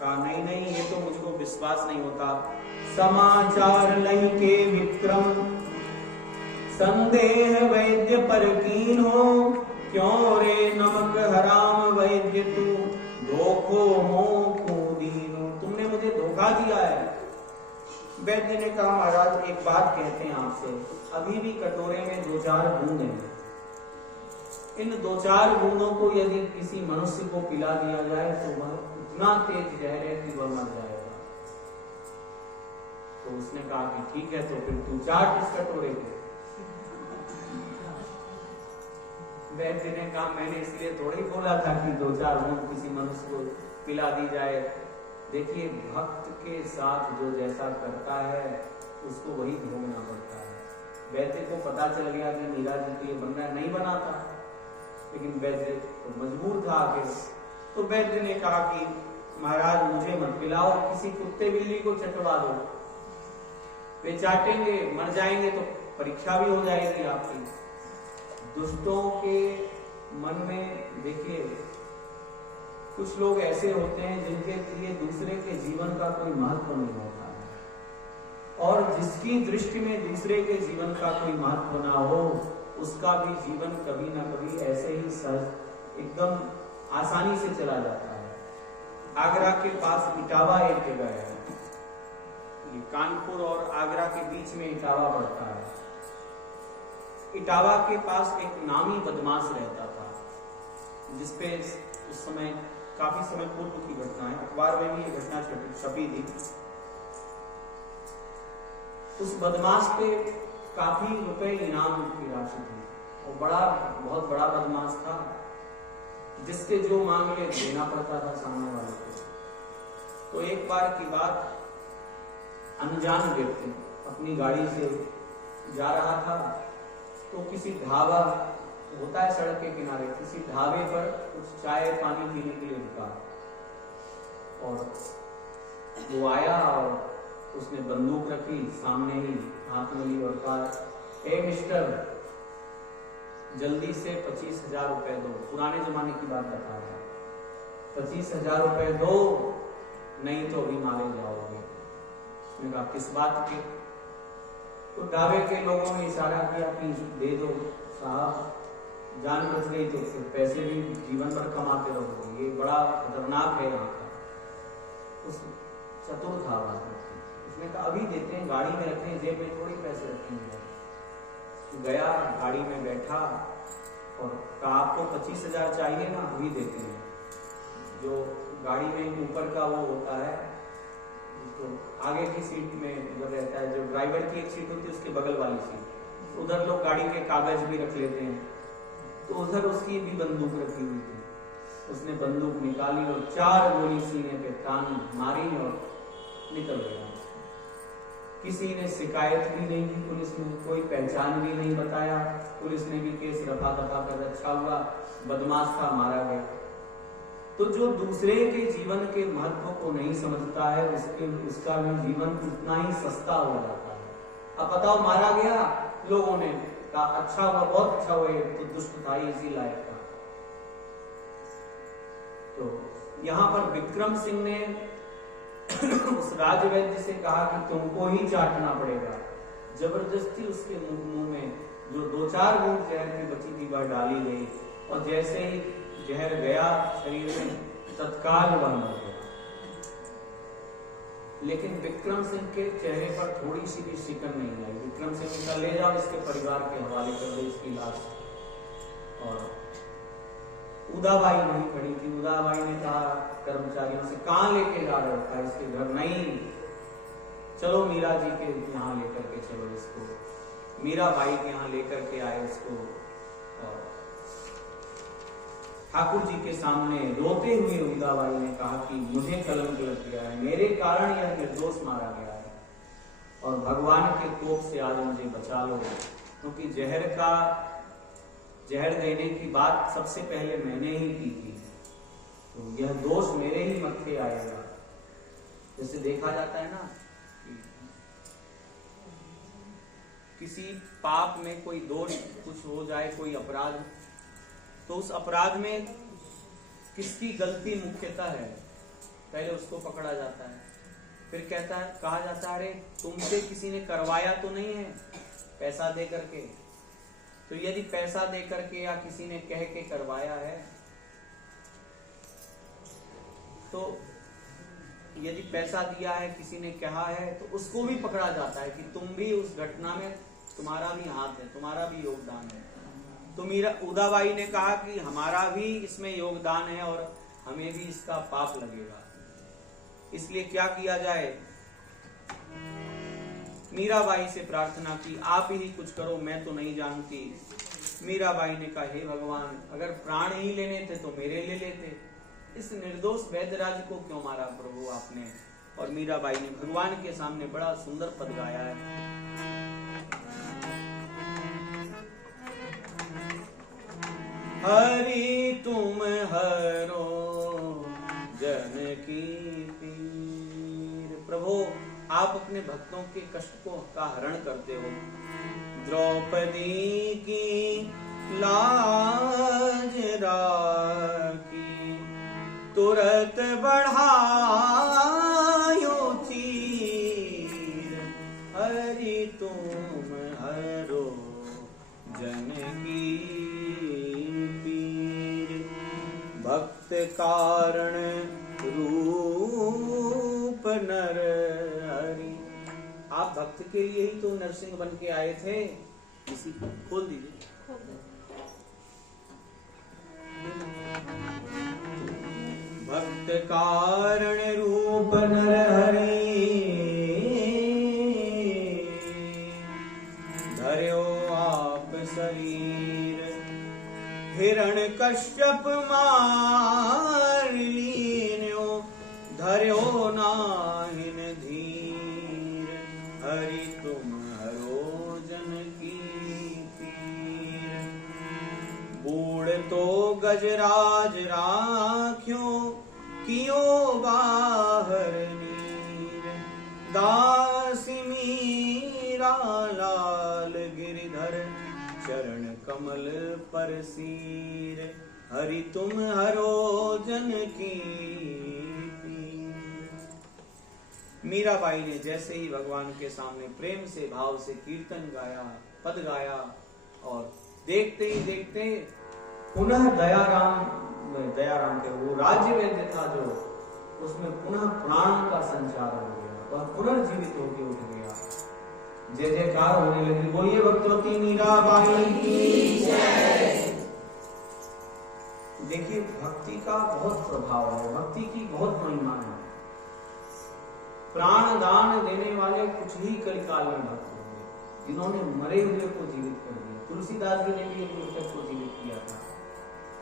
कहा नहीं, ये तो मुझको विश्वास नहीं होता। समाचार लई के विक्रम, संदेह वैद्य पर कीन हो। क्यों रे नमक हराम वैद्य तू, धोखो मोखो दीनो। तुमने मुझे धोखा दिया है। वैद्य ने कहा महाराज एक बात कहते हैं आपसे, अभी भी कटोरे में 2-4 बूंद हैं। इन 2-4 बूंदों को यदि किसी मनुष्य को पिला दिया जाए तो वह इतना तेज जहर है कि वह मर जाएगा। तो उसने कहा कि ठीक है, तो फिर तू चाट इस कटोरे को। वैद्य ने कहा मैंने इसलिए थोड़ी बोला था कि 2-4 बूंद किसी मनुष्य को पिला दी जाए। देखिए भक्त के साथ जो जैसा करता है उसको वही भोगना पड़ता है। वैद्य को पता चल गया कि मीरा जी तो ये बनना नहीं बनाता, लेकिन वैद्य तो मजबूर था आखिर। तो वैद्य ने कहा कि महाराज मुझे मत पिलाओ, किसी कुत्ते बिल्ली को चटवा दो, वे चाटेंगे मर जाएंगे तो परीक्षा भी हो जाएगी आपकी। दुष्टों के मन में देखिए कुछ लोग ऐसे होते हैं जिनके लिए दूसरे के जीवन का कोई महत्व नहीं होता है, और जिसकी दृष्टि में दूसरे के जीवन का कोई महत्व ना हो उसका भी जीवन कभी ना कभी ऐसे ही सहज एकदम आसानी से चला जाता है। आगरा के पास इटावा एक जगह है, कानपुर और आगरा के बीच में इटावा पड़ता है। इटावा के पास एक नामी बदमाश रहता था, जिसपे उस समय काफी समय पूर्व की घटना है, अखबार में भी ये घटना छपी थी। उस बदमाश पे काफी रुपए इनाम की राशि थी, और बहुत बड़ा बदमाश था, जिसके जो मांग ले देना पड़ता था सामने वाले को। तो एक बार की बात, अनजान व्यक्ति अपनी गाड़ी से जा रहा था, तो किसी ढाबा होता है सड़क के किनारे, किसी ढाबे पर कुछ चाय पानी पीने के लिए रुका, और वो आया और उसने बंदूक रखी सामने ही, हाथ में ली और कहा ए मिस्टर जल्दी से 25,000 रुपए दो। पुराने जमाने की बात बता रहा है, 25,000 रुपए दो नहीं तो अभी मारे जाओगे। उसने कहा किस बात के? तो ढाबे के लोगों ने इशारा किया कि दे दो साहब, जान बच गई तो फिर पैसे भी जीवन भर कमाते रहोगे, ये बड़ा खतरनाक है यहाँ का। उस चतुर था उसने कहा अभी देते हैं, गाड़ी में रखें, जेब में थोड़ी पैसे रखेंगे। गया, गाड़ी में बैठा, और कहा आपको 25,000 चाहिए ना, अभी देते हैं। जो गाड़ी में ऊपर का वो होता है, तो आगे की सीट में जब रहता है, जो ड्राइवर की एक सीट होती है उसके बगल वाली सीट, उधर लोग गाड़ी के कागज भी रख लेते हैं, तो उधर उसकी भी बंदूक रखी हुई थी। उसने बंदूक निकाली और 4 गोली सीने पे कान मारी और निकल गया। किसी ने शिकायत भी नहीं की पुलिस में, कोई पहचान भी नहीं बताया, पुलिस ने भी केस रफा दफा कर अच्छा हुआ, बदमाश था, मारा गया। तो जो दूसरे के जीवन के महत्व को नहीं समझता है, उसका भी जीवन उतना ही सस्ता हो जाता है। अब बताओ, मारा गया, लोगों ने कहा अच्छा हुआ, बहुत अच्छा हुआ, तो दुष्ट था, इसी लायक था। तो यहाँ पर विक्रम सिंह ने उस राजवैद्य से कहा कि तुमको ही चाटना पड़ेगा। जबरदस्ती उसके मुंह में जो 2-4 बूंद जहर की बची थी वह डाली गई, और जैसे ही जहर गया शरीर में, तत्काल वह मर गया। लेकिन विक्रम सिंह के चेहरे पर थोड़ी सी भी शिकन नहीं आई। विक्रम सिंह ने कहा ले जाओ, इसके परिवार के हवाले कर दो इसकी लाश। और उदाबाई वहीं खड़ी थी। उदाबाई ने कहा कर्मचारियों से, कहाँ लेके जा रहे हो? इसके घर नहीं, चलो मीरा जी के यहाँ लेकर के चलो इसको। मीराबाई के यहाँ लेकर के आए इसको, और ठाकुर जी के सामने रोते हुए उदाबाई ने कहा कि मुझे कलंक लग गया है, मेरे कारण यह निर्दोष मारा गया है, और भगवान के कोप से आज मुझे बचा लो, क्योंकि जहर देने की बात सबसे पहले मैंने ही की थी, तो यह दोष मेरे ही मत्थे आएगा। जैसे देखा जाता है ना, किसी पाप में कोई दोष कुछ हो जाए, कोई अपराध, तो उस अपराध में किसकी गलती मुख्यतः है, पहले उसको पकड़ा जाता है। फिर कहा जाता है अरे तुमसे किसी ने करवाया तो नहीं है पैसा दे करके। तो यदि पैसा दे करके या किसी ने कह के करवाया है, तो यदि पैसा दिया है, किसी ने कहा है, तो उसको भी पकड़ा जाता है कि तुम भी उस घटना में, तुम्हारा भी हाथ है, तुम्हारा भी योगदान है। तो उदाबाई ने कहा कि हमारा भी इसमें योगदान है और हमें भी इसका पाप लगेगा, इसलिए क्या किया जाए। मीराबाई से प्रार्थना की, आप ही कुछ करो, मैं तो नहीं जानती। मीराबाई ने कहा हे भगवान, अगर प्राण ही लेने थे तो मेरे ले लेते, इस निर्दोष वैद्यराज को क्यों मारा प्रभु आपने। और मीराबाई ने भगवान के सामने बड़ा सुंदर पद गाया है। हरि तुम हरो जनकी पीर। प्रभु आप अपने भक्तों के कष्ट का हरण करते हो। द्रौपदी की लाज राखी, तुरंत बढ़ायो चीर। हरि तुम हरो जनकी पीर। भक्त कारण रूप नर हरि। आप भक्त के लिए ही तो नरसिंह बन के आए थे। इसी को खोल दीजिए। भक्त कारण रूप नर हरि, धर्यो आप शरीर। हिरण कश्यप मार लीन्यो, धर्यो नाहिन धीर। हरि तुम हरो जनकी पीर। बूढ़ तो गजराज राख्यो, कियो बाहर नीर। दासी मीरा लाल गिरधर, चरण कमल पर सीर। हरि तुम हरो जनकी पीर। मीराबाई ने जैसे ही भगवान के सामने प्रेम से भाव से कीर्तन गाया, पद गाया, और देखते ही देखते पुनः दयाराम के वो राज्य वैद्य था जो, उसमें पुनः प्राण का संचार हो गया, वह पुनर्जीवित होकर उठ गया। जय जयकार होने लगी। बोलिए भगवती मीराबाई की जय। बहुत प्रभाव है, भक्ति की बहुत महिमा है। प्राण दान देने वाले कुछ ही कलिकाल में भक्त होंगे, जिन्होंने मरे हुए को जीवित कर दिया। तुलसीदास जी ने भी एक मृतक को जीवित किया था,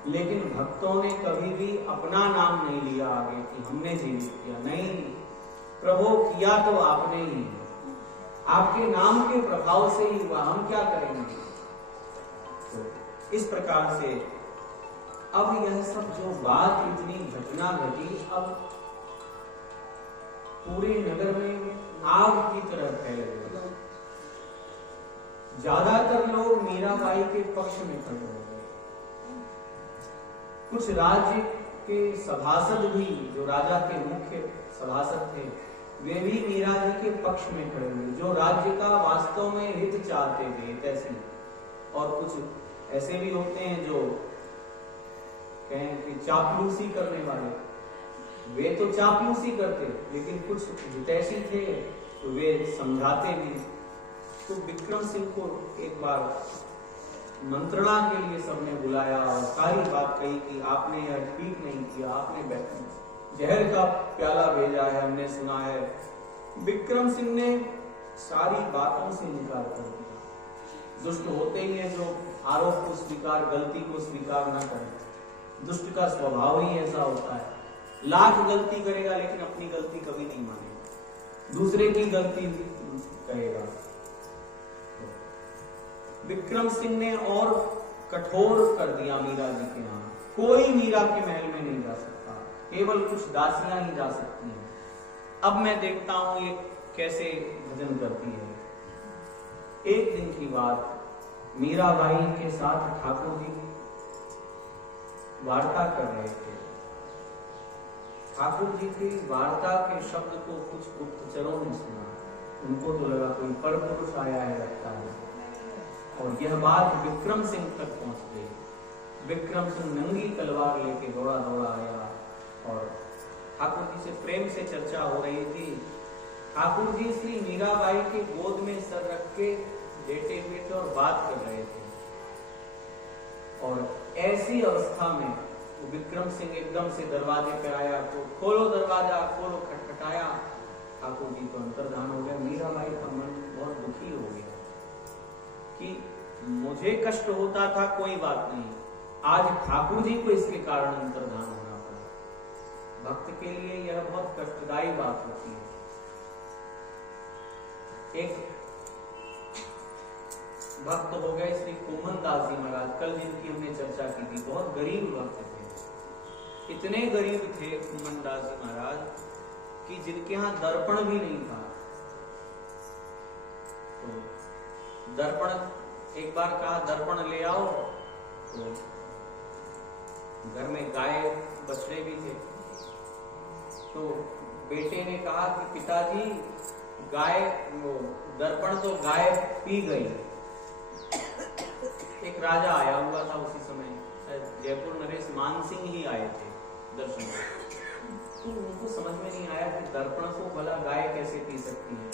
लेकिन भक्तों ने कभी भी अपना नाम नहीं लिया आगे कि हमने जीवित किया। नहीं, प्रभु किया तो आपने ही, आपके नाम के प्रभाव से ही हुआ, हम क्या करेंगे। तो इस प्रकार से अब यह सब जो बात, इतनी घटना घटी, अब पूरे नगर में आग की तरह फैल गई। ज्यादातर लोग मीराबाई के पक्ष में खड़े हो गए। कुछ राज्य के सभासद भी, जो राजा के मुख्य सभासद थे, वे भी मीरा जी के पक्ष में खड़े हुए, जो राज्य का वास्तव में हित चाहते थे तैसे। और कुछ ऐसे भी होते हैं जो कहें कि चापलूसी करने वाले, वे तो चापलूसी करते, लेकिन कुछ हितैषी थे तो वे समझाते भी। तो विक्रम सिंह को एक बार मंत्रणा के लिए सबने बुलाया और सारी बात कही कि आपने यह ठीक नहीं किया, आपने जहर का प्याला भेजा है, हमने सुना है। विक्रम सिंह ने सारी बातों से इनकार कर दिया। दुष्ट होते ही हैं जो आरोप को स्वीकार, गलती को स्वीकार न करें। दुष्ट का स्वभाव ही ऐसा होता है, लाख गलती करेगा लेकिन अपनी गलती कभी नहीं मानेगा, दूसरे की गलती कहेगा। विक्रम सिंह ने और कठोर कर दिया मीरा जी के नाम। कोई मीरा के महल में नहीं जा सकता, केवल कुछ दासियां ही जा सकती हैं। अब मैं देखता हूं ये कैसे भजन करती है। एक दिन की बात, मीराबाई के साथ ठाकुर जी वार्ता कर रहे थे। ठाकुर जी की वार्ता के शब्द को कुछ गुप्तचरों ने सुना। उनको तो लगा कोई परपुरुष आया है लगता है, और यह बात विक्रम सिंह तक पहुंच गई। विक्रम सिंह नंगी तलवार लेके दौड़ा दौड़ा आया और ठाकुर जी से प्रेम से चर्चा हो रही थी। ठाकुर जी श्री मीराबाई के गोद में सर रख के लेटे हुए थे और बात कर रहे थे। और ऐसी अवस्था में विक्रम सिंह एकदम से दरवाजे पर आया, तो खोलो दरवाजा, खोलो, खटखटाया। ठाकुर जी तो अंतर्धान हो गया। मीराबाई का मन बहुत दुखी हो गया कि मुझे कष्ट होता था, कोई बात नहीं, आज ठाकुर जी को इसके कारण अंतर्धान होना पड़ा। भक्त के लिए यह बहुत कष्टदायी बात होती है। एक भक्त हो गए श्री कुमन दास जी महाराज, कल जिनकी हमने चर्चा की थी। बहुत गरीब भक्त थे, इतने गरीब थे कुमन दास जी महाराज कि जिनके यहाँ दर्पण भी नहीं था। तो दर्पण, एक बार कहा दर्पण ले आओ, तो घर में गाय बछड़े भी थे। तो बेटे ने कहा कि पिताजी गाय, दर्पण तो गाय पी गई। एक राजा आया हुआ था उसी समय, जयपुर नरेश मान सिंह ही आए थे दर्शन में। तो उनको समझ में नहीं आया कि दर्पण को भला गाय कैसे पी सकती है।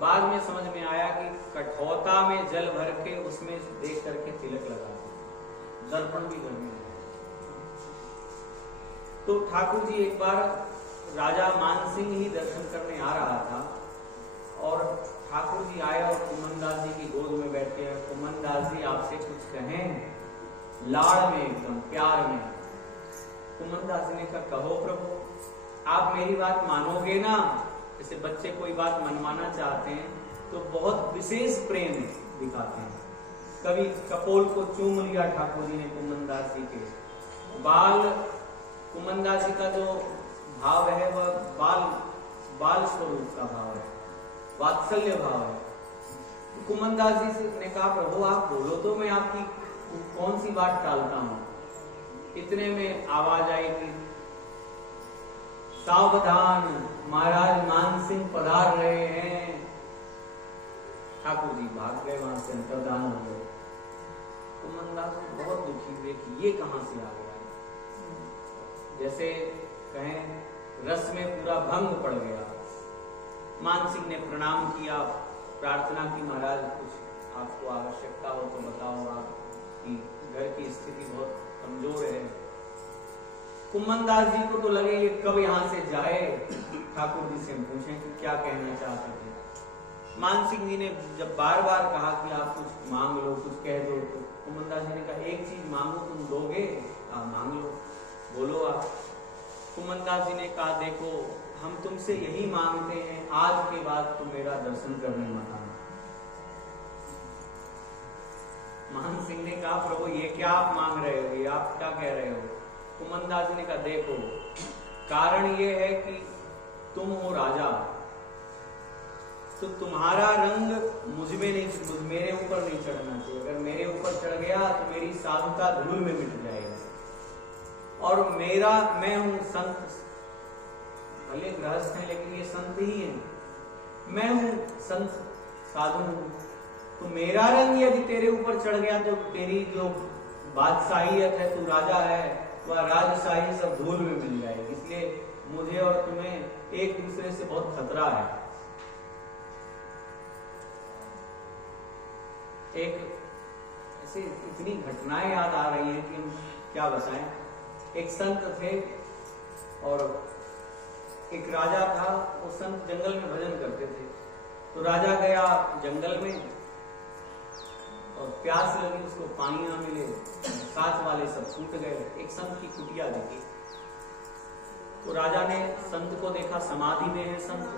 बाद में समझ में आया कि कठौता में जल भर के उसमें देख करके तिलक लगा दिया, दर्पण भी घर में। तो ठाकुर जी एक बार राजा मान सिंह ही दर्शन करने आ रहा था और ठाकुर जी आए और कुमन दास जी की गोद में बैठे हैं। कुमन दास जी आपसे कुछ कहें, लाड़ में, एकदम प्यार में। कुमन दास जी ने कहा, कहो प्रभु, आप मेरी बात मानोगे ना। जैसे बच्चे कोई बात मनवाना चाहते हैं तो बहुत विशेष प्रेम दिखाते हैं। कभी कपोल को चूम लिया ठाकुर जी ने कुमन दास जी के बाल। कुमन दास जी का जो भाव है वह बाल स्वरूप का भाव है, वात्सल्य भाव है। तो कुमन दास जी ने कहा, प्रभु आप बोलो तो मैं आपकी कौन सी बात टालता हूं। इतने में आवाज आई कि सावधान, महाराज मान सिंह पधार रहे हैं। ठाकुर जी भाग गए, वहां से अंतर्धान हो गए। कुमन दास बहुत दुखी हुए कि ये कहां से आ गया। जैसे कहें रस में पूरा भंग पड़ गया। मान सिंह ने प्रणाम किया, प्रार्थना की, महाराज कुछ आपको आवश्यकता हो तो बताओ, आपकी घर की स्थिति बहुत कमजोर है। कुमनदास जी को तो लगे ये कब यहाँ से जाए, ठाकुर जी से पूछें कि क्या कहना चाहते थे। मान सिंह जी ने जब बार बार कहा कि आप कुछ मांग लो, कुछ कह दो, तो कुमनदास जी ने कहा एक चीज मांगो, तुम दोगे? आप मांग लो, बोलो आप। कुमनदास जी ने कहा देखो हम तुमसे यही मांगते हैं, आज के बाद तुम मेरा दर्शन करने मत आना। मान सिंह ने कहा प्रभु ये क्या आप मांग रहे हो, ये आप क्या कह रहे हो? कुमनदास जी ने कहा देखो कारण ये है कि तुम हो राजा, तो तुम्हारा रंग मुझ में नहीं, मेरे ऊपर नहीं चढ़ना चाहिए। अगर मेरे ऊपर चढ़ गया तो मेरी साधुता धूल में मिट जाएगी। और मैं हूं संत, भले गृहस्थ है लेकिन ये संत ही है, मैं हूं संत साधु हूं, तो मेरा रंग यदि तेरे ऊपर चढ़ गया तो तेरी जो बादशाहियत है, तू राजा है, वह राजशाही सब धूल में मिल जाएगी। इसलिए मुझे और तुम्हें एक दूसरे से बहुत खतरा है। एक ऐसे इतनी घटनाएं याद आ रही हैं कि हम क्या बताएं। एक संत थे और एक राजा था, वो संत जंगल में भजन करते थे। तो राजा गया जंगल में और प्यास लगी, उसको पानी ना मिले, साथ वाले सब छूट गए। एक संत की कुटिया दिखी, तो राजा ने संत को देखा, समाधि में है संत,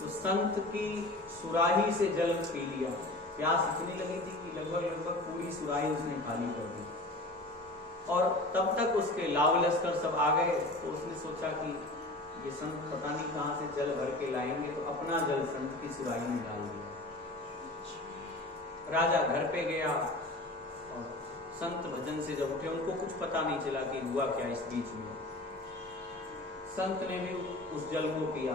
तो संत की सुराही से जल पी लिया। प्यास इतनी लगी थी कि लगभग पूरी सुराही उसने खाली कर दी। और तब तक उसके लाव लश्कर सब आ गए, तो उसने सोचा कि ये संत पता नहीं कहां से जल भर के लाएंगे, तो अपना जल संत की सुराही में डाल दिया। राजा घर पे गया और संत भजन से जब उठे, उनको कुछ पता नहीं चला कि हुआ क्या इस बीच में। संत ने भी उस जल को पिया।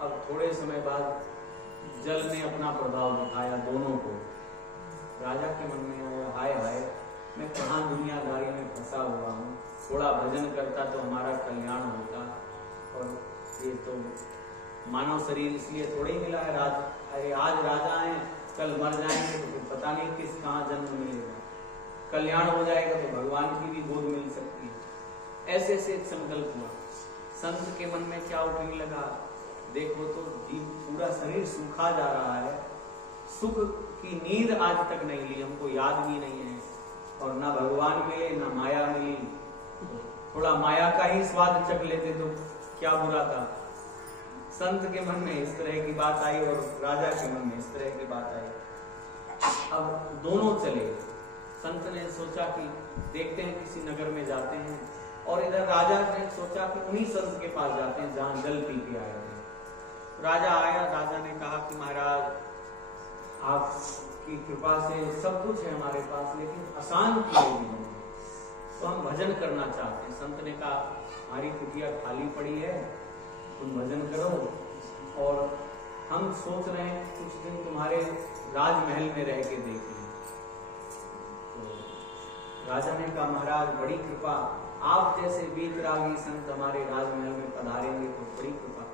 अब थोड़े समय बाद जल ने अपना प्रभाव दिखाया दोनों को। राजा के मन में आया हाय हाय, मैं कहाँ दुनियादारी में फंसा हुआ हूँ, थोड़ा भजन करता तो हमारा कल्याण होता। और ये तो मानव शरीर इसलिए थोड़े ही मिला है अरे आज राजा हैं, कल मर जाएंगे तो फिर पता नहीं किस कहाँ जन्म मिलेगा, कल्याण हो जाएगा तो भगवान की भी गोद मिल सकती है। ऐसे ऐसे एक संकल्प हुआ। संत के मन में क्या उठने लगा, देखो तो जीव पूरा शरीर सूखा जा रहा है, सुख की नींद आज तक नहीं ली, हमको याद भी नहीं है, और ना भगवान मिले ना माया मिली, थोड़ा माया का ही स्वाद चख लेते तो क्या बुरा था। संत के मन में इस तरह की बात आई और राजा के मन में इस तरह की बात आई। अब दोनों चले। संत ने सोचा कि देखते हैं किसी नगर में जाते हैं, और इधर राजा ने सोचा कि उन्हीं संत के पास जाते हैं जहां जल पी के आए थे। राजा आया, राजा ने कहा कि महाराज आपकी कृपा से सब कुछ है हमारे पास, लेकिन अशांति है, तो हम भजन करना चाहते हैं। संत ने कहा हमारी कुटिया खाली पड़ी है, तुम भजन करो, और हम सोच रहे हैं कुछ दिन तुम्हारे राजमहल में रह के देखें। तो राजा ने कहा महाराज बड़ी कृपा, आप जैसे वीतरागी संत हमारे राजमहल में पधारेंगे तो बड़ी कृपा।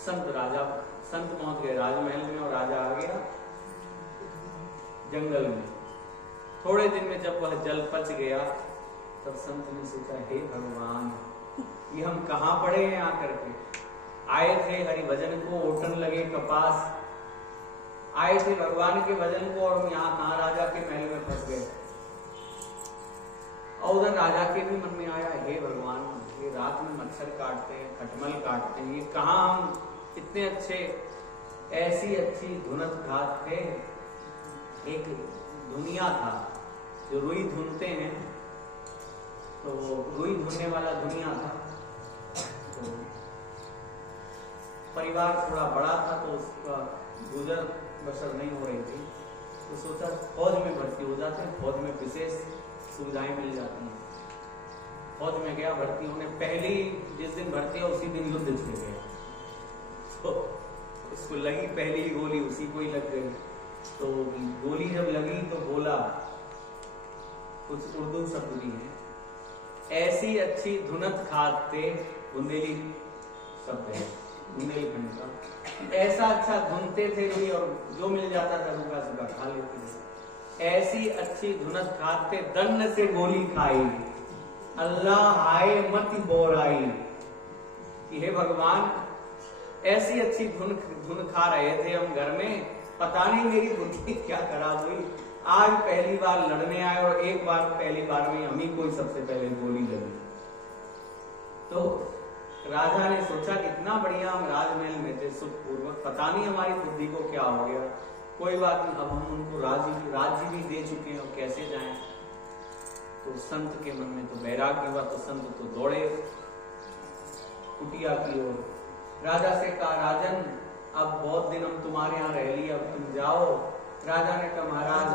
संत पहुंच गए राजमहल में और राजा आ गया जंगल में। थोड़े दिन में जब वह जल पच गया, तब संत ने सोचा हे भगवान, ये हम कहाँ पड़े हैं आकर के। आए थे हरि भजन को, ओटन लगे कपास, आए थे भगवान के भजन को, और यहाँ कहाँ राजा के महल में फंस गए। और उधर राजा के भी मन में आया हे भगवान, ये रात में मच्छर काटते हैं, खटमल काटते हैं, ये कहाँ हम इतने अच्छे, ऐसी अच्छी धुनत घात थे। एक दुनिया था जो रुई धुनते हैं, तो रुई धुनने वाला दुनिया था। तो परिवार थोड़ा बड़ा था, तो उसका गुजर बसर नहीं हो रही थी, तो सोचा फौज में भर्ती हो जाते हैं, फौज में विशेष सुविधाएं मिल जाती हैं। फौज में गया, भर्ती होने पहली जिस दिन भर्ती हो उसी दिन युद्ध छिड़ गया, तो उसको लगी पहली ही गोली, उसी को ही लग गई। तो गोली जब लगी तो बोला, कुछ उर्दू शब्द भी है, ऐसी अच्छी धुनत खाते, बुंदेली शब्द है बुंदेलखंड का, ऐसा अच्छा धुनते थे भी, और जो मिल जाता था रुका सुखा खा लेते थे। ऐसी अच्छी धुनत खाते, दंड से गोली खाई, अल्लाह आए मत बोराई कि हे भगवान ऐसी अच्छी धुन खा रहे थे हम घर में, पता नहीं मेरी बुद्धि क्या खराब हुई, आज पहली बार लड़ने आए और एक बार पहली बार में हम ही कोई सबसे पहले गोली लगी। तो राजा ने सोचा कितना बढ़िया हम राजमहल में थे सुखपूर्वक, पता नहीं हमारी बुद्धि को क्या हो गया, कोई बात नहीं, अब हम उनको राज्य भी दे चुके हैं, कैसे जाएं। तो संत के मन में तो वैराग्य हुआ, तो संत तो दौड़े कुटिया की ओर। राजा से कहा राजन अब बहुत दिन हम तुम्हारे यहाँ रह लिए, अब तुम जाओ। राजा ने कहा महाराज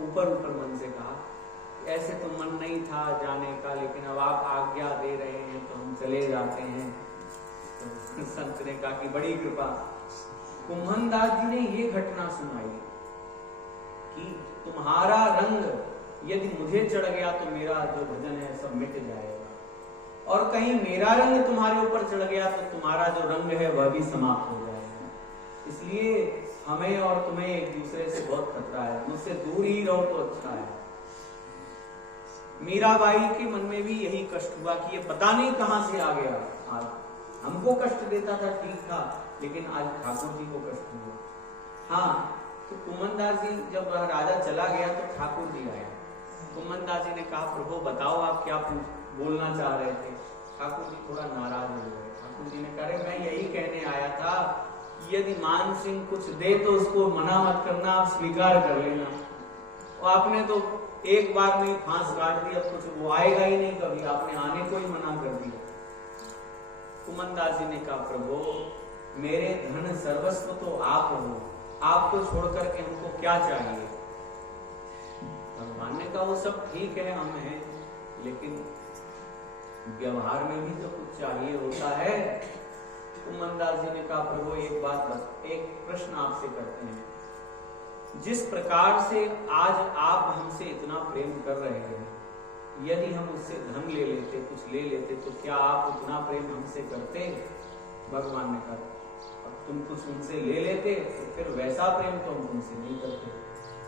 ऊपर मन से कहा ऐसे तो मन नहीं था जाने का, लेकिन अब आप आज्ञा दे रहे हैं तो हम चले जाते हैं। तो संत ने कहा कि बड़ी कृपा। कुम्भनदास जी ने ये घटना सुनाई कि तुम्हारा रंग यदि मुझे चढ़ गया तो मेरा जो भजन है सब मिट जाएगा, और कहीं मेरा रंग तुम्हारे ऊपर चढ़ गया तो तुम्हारा जो रंग है वह भी समाप्त हो जाएगा। इसलिए हमें और तुम्हें एक दूसरे से बहुत खतरा है, मुझसे दूर ही रहो तो अच्छा है। मीराबाई के मन में भी यही कष्ट हुआ कि ये पता नहीं कहां से आ गया, आज हमको कष्ट देता था ठीक था, लेकिन आज ठाकुर जी को कष्ट हुआ। हाँ, तो कुम्भनदास जी जब राजा चला गया तो ठाकुर जी आया। कुम्भनदास जी ने कहा प्रभु बताओ आप क्या बोलना चाह रहे थे। ठाकुर जी थोड़ा नाराज हो गए। ठाकुर जी ने कहा मैं यही कहने आया था कि यदि मान सिंह कुछ दे तो उसको मना मत करना, आप स्वीकार कर लेना। और आपने तो एक बार में फांस काट दिया, कुछ वो आएगा ही नहीं कभी, आपने आने को ही मना कर दिया। कुम्भनदास जी ने कहा प्रभु मेरे धन सर्वस्व तो आप हो, आपको छोड़ करके हमको क्या चाहिए। भगवान ने कहा वो सब ठीक है हम हैं, लेकिन व्यवहार में भी तो कुछ चाहिए होता है। कुम्भनदास जी ने कहा प्रभु एक बात बस, एक प्रश्न आपसे करते हैं, जिस प्रकार से आज आप हमसे इतना प्रेम कर रहे हैं, यदि हम उससे धन ले लेते, कुछ ले लेते, तो क्या आप उतना प्रेम हमसे करते। भगवान ने कहा अब तुम कुछ उनसे ले लेते तो फिर वैसा प्रेम तो हम तुमसे नहीं करते।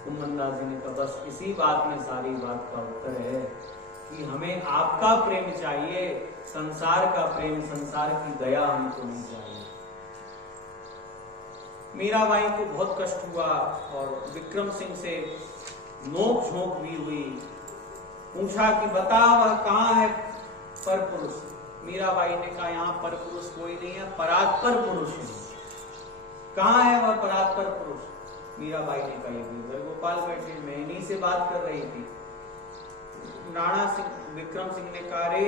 कुम्भनदास जी ने कहा बस इसी बात में सारी बात का उत्तर है कि हमें आपका प्रेम चाहिए, संसार का प्रेम, संसार की दया हमको नहीं चाहिए। मीराबाई को बहुत कष्ट हुआ और विक्रम सिंह से नोक झोंक भी हुई। पूछा कि बता वह कहाँ है पर पुरुष। मीराबाई ने कहा यहाँ पर पुरुष कोई नहीं है, परात्पर पुरुष है। कहाँ है वह परात्पर पुरुष। मीराबाई ने कहा गिरधर गोपाल बैठे, मैं इन्हीं से बात कर रही थी। राणा सिंह विक्रम सिंह ने कहा रे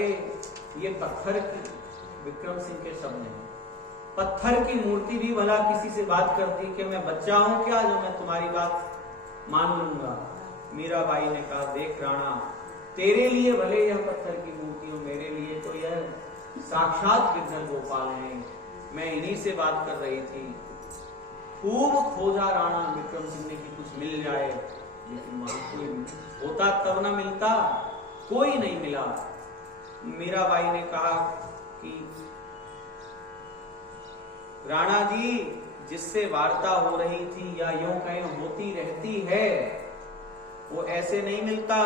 ये पत्थर की, विक्रम सिंह के शब्द हैं, पत्थर की मूर्ति भी भला किसी से बात करती कि मैं बच्चा हूं क्या जो मैं तुम्हारी बात मान लूंगा। मीराबाई ने कहा देख राणा, तेरे लिए भले यह पत्थर की मूर्ति हो, मेरे लिए तो यह साक्षात गिरधर गोपाल है। मैं इन्हीं से बात कर रही थी। खूब खोजा राणा विक्रम सिंह ने कि कुछ मिल जाए, लेकिन वहां कोई होता तब ना मिलता, कोई नहीं मिला। मीराबाई ने कहा कि राणा जी जिससे वार्ता हो रही थी या यूं कहीं होती रहती है, वो ऐसे नहीं मिलता,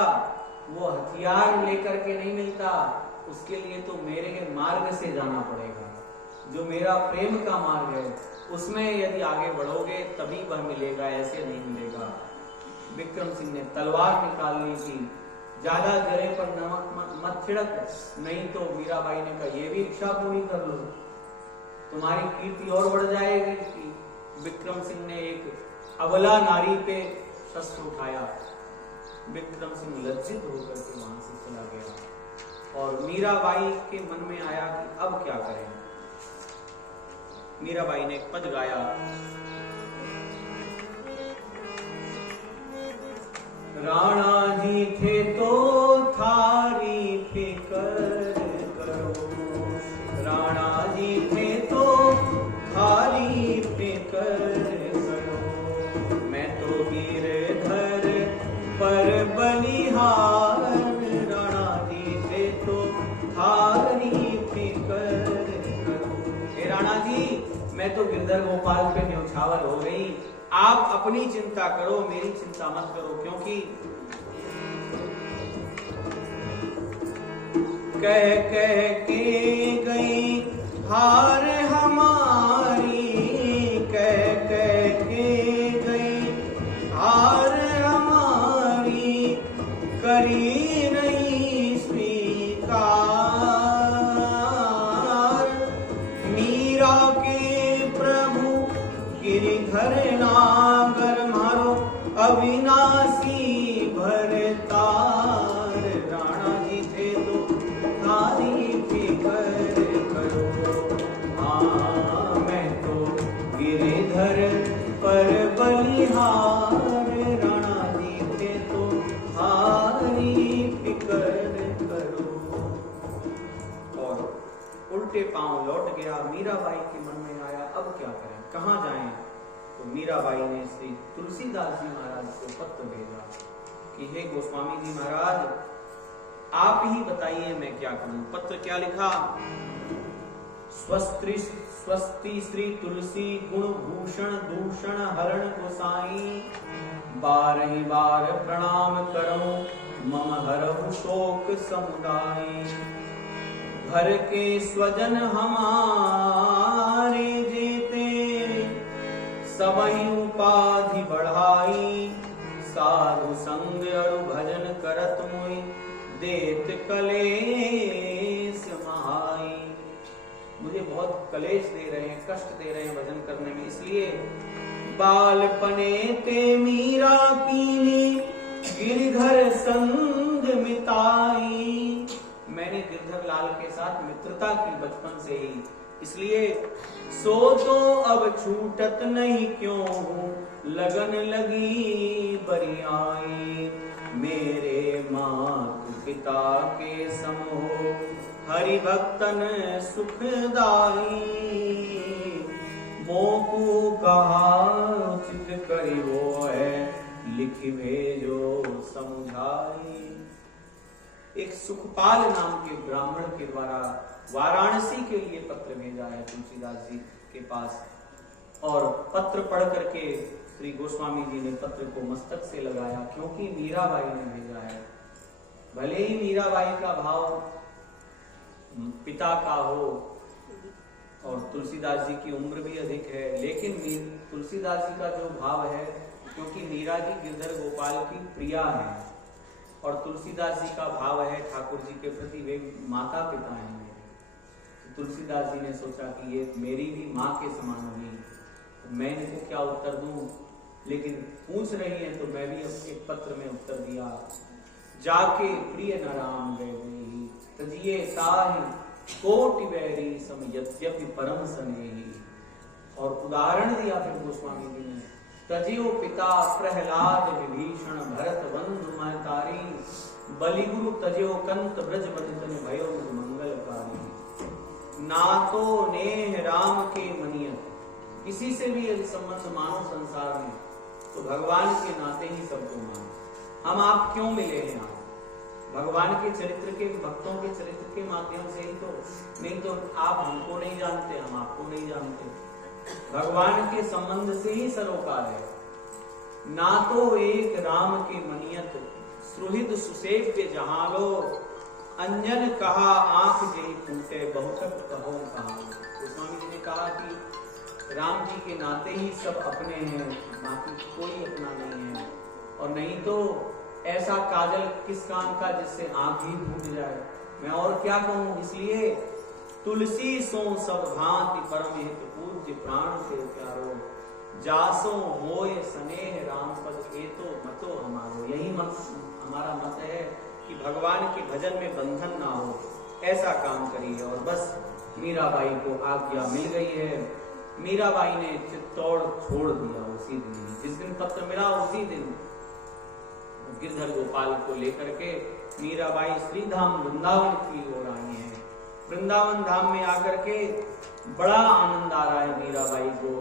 वो हथियार लेकर के नहीं मिलता, उसके लिए तो मेरे मार्ग से जाना पड़ेगा, जो मेरा प्रेम का मार्ग है उसमें यदि आगे बढ़ोगे तभी वह मिलेगा, ऐसे नहीं मिलेगा। विक्रम सिंह ने तलवार निकाल ली थी, ज्यादा जले पर नमक मत छिड़क, नहीं तो मीराबाई ने कहा ये भी इच्छा पूरी कर लो, तुम्हारी कीर्ति और बढ़ जाएगी। कि विक्रम सिंह ने एक अबला नारी पे शस्त्र उठाया। विक्रम सिंह लज्जित होकर के वहां से चला गया और मीराबाई के मन में आया कि अब क्या करें। मीराबाई ने एक पद गाया, राणा जी थे तो थारी फिकर करो, राणा जी थे तो थारी फिकर करो, मैं तो गिरधर पर बलिहार, राणा जी थे तो थारी फिकर करो। हे राणा जी मैं तो गिरधर गोपाल पे न्यौछावर हो गई, आप अपनी चिंता करो, मेरी चिंता मत करो, क्योंकि कह कह के गई हार हमारी, कह कह के गई हार हमारी, करी नहीं स्वीकार। मीरा के प्रभु गिरिधर नागर मारो अविनाशी भरतार। राणा जी थे तो थारी फिकर करो, हाँ मैं तो गिरिधर पर बलिहार। राणा जी थे तो थारी फिकर करो। और उल्टे पांव लौट गया। मीराबाई के मन में आया अब क्या करें, कहाँ जाएं? तो मीराबाई ने श्री तुलसीदास जी महाराज को पत्र भेजा कि हे गोस्वामी जी महाराज, आप ही बताइए मैं क्या करूं। पत्र क्या लिखा? स्वस्ति श्री तुलसी गुण भूषण दूषण हरण गोसाई, बारहि बार प्रणाम करो मम हरहु शोक समुदाय। घर के स्वजन हमारे जेते, सबहि उपाधि बढ़ाई। साधु संग अरु भजन करत मुई, देत कलेश महाई। मुझे बहुत कलेश दे रहे हैं, कष्ट दे रहे हैं भजन करने में, इसलिए बालपने ते मीरा कीनी, गिरधर संग मिताई। मैंने गिरधर लाल के साथ मित्रता की बचपन से ही, इसलिए सो तो अब छूटत नहीं क्यों हूं, लगन लगी बरियाई। मेरे मातु पिता के सम हो, हरि भक्तन सुखदाई। मोकू कहा उचित करी वो है, लिख भेजो समझाई। एक सुखपाल नाम के ब्राह्मण के द्वारा वाराणसी के लिए पत्र भेजा है तुलसीदास जी के पास। और पत्र पढ़ करके श्री गोस्वामी जी ने पत्र को मस्तक से लगाया, क्योंकि मीराबाई ने भेजा है। भले ही मीराबाई का भाव पिता का हो और तुलसीदास जी की उम्र भी अधिक है, लेकिन तुलसीदास जी का जो भाव है, क्योंकि मीरा जी गिरधर गोपाल की प्रिया है और तुलसीदास जी का भाव है ठाकुर जी के प्रति, वे माता पिता हैं मेरे। तो तुलसीदास जी ने सोचा कि ये मेरी भी माँ के समान होगी, तो मैं इनको क्या उत्तर दूं, लेकिन पूछ रही है तो मैं भी एक पत्र में उत्तर दिया। जाके प्रिय न राम गए तजिए ताहि, कोटि बैरी सम यद्यपि परम स्नेही। और उदाहरण दिया फिर गोस्वामी जी ने, तजियो पिता प्रहलाद विभीषण, भरत बंधु महतारी। बलिगुरु तजियो कंत ब्रज बंधन, भयो मंगलकारी। ना तो नेह राम के मनियत, किसी से भी यदि संबंध मानो संसार में तो भगवान के नाते ही सबको मानो। हम आप क्यों मिले हैं? आप भगवान के चरित्र के, भक्तों के चरित्र के माध्यम से ही तो, नहीं तो आप हमको नहीं जानते, हम आपको नहीं जानते। भगवान के संबंध से ही सरोकार है। ना तो एक राम के मनियत, सुहृद सुसेव्य जहां लो। अंजन कहा आंख जही फूटे, बहुतक कहो कहा। गोस्वामी जी ने कहा कि राम जी के नाते ही सब अपने हैं, बाकी कोई अपना नहीं है। और नहीं तो ऐसा काजल किस काम का जिससे आंख ही फूट जाए। मैं और क्या कहूं, इसलिए तुलसी सो सब भांति परम हित, पूज्य प्राण से प्यारो। जासो होय स्नेह राम पद, ए तो मतो हमारो। यही मत हमारा मत है कि भगवान के भजन में बंधन ना हो, ऐसा काम करिए। और बस मीराबाई को आज्ञा मिल गई है। मीराबाई ने चित्तौड़ छोड़ दिया उसी दिन, जिस दिन पत्र मिला उसी दिन गिरधर गोपाल को लेकर के मीराबाई श्रीधाम वृंदावन की ओर आई है। वृंदावन धाम में आकर के बड़ा आनंद आ रहा है मीराबाई को।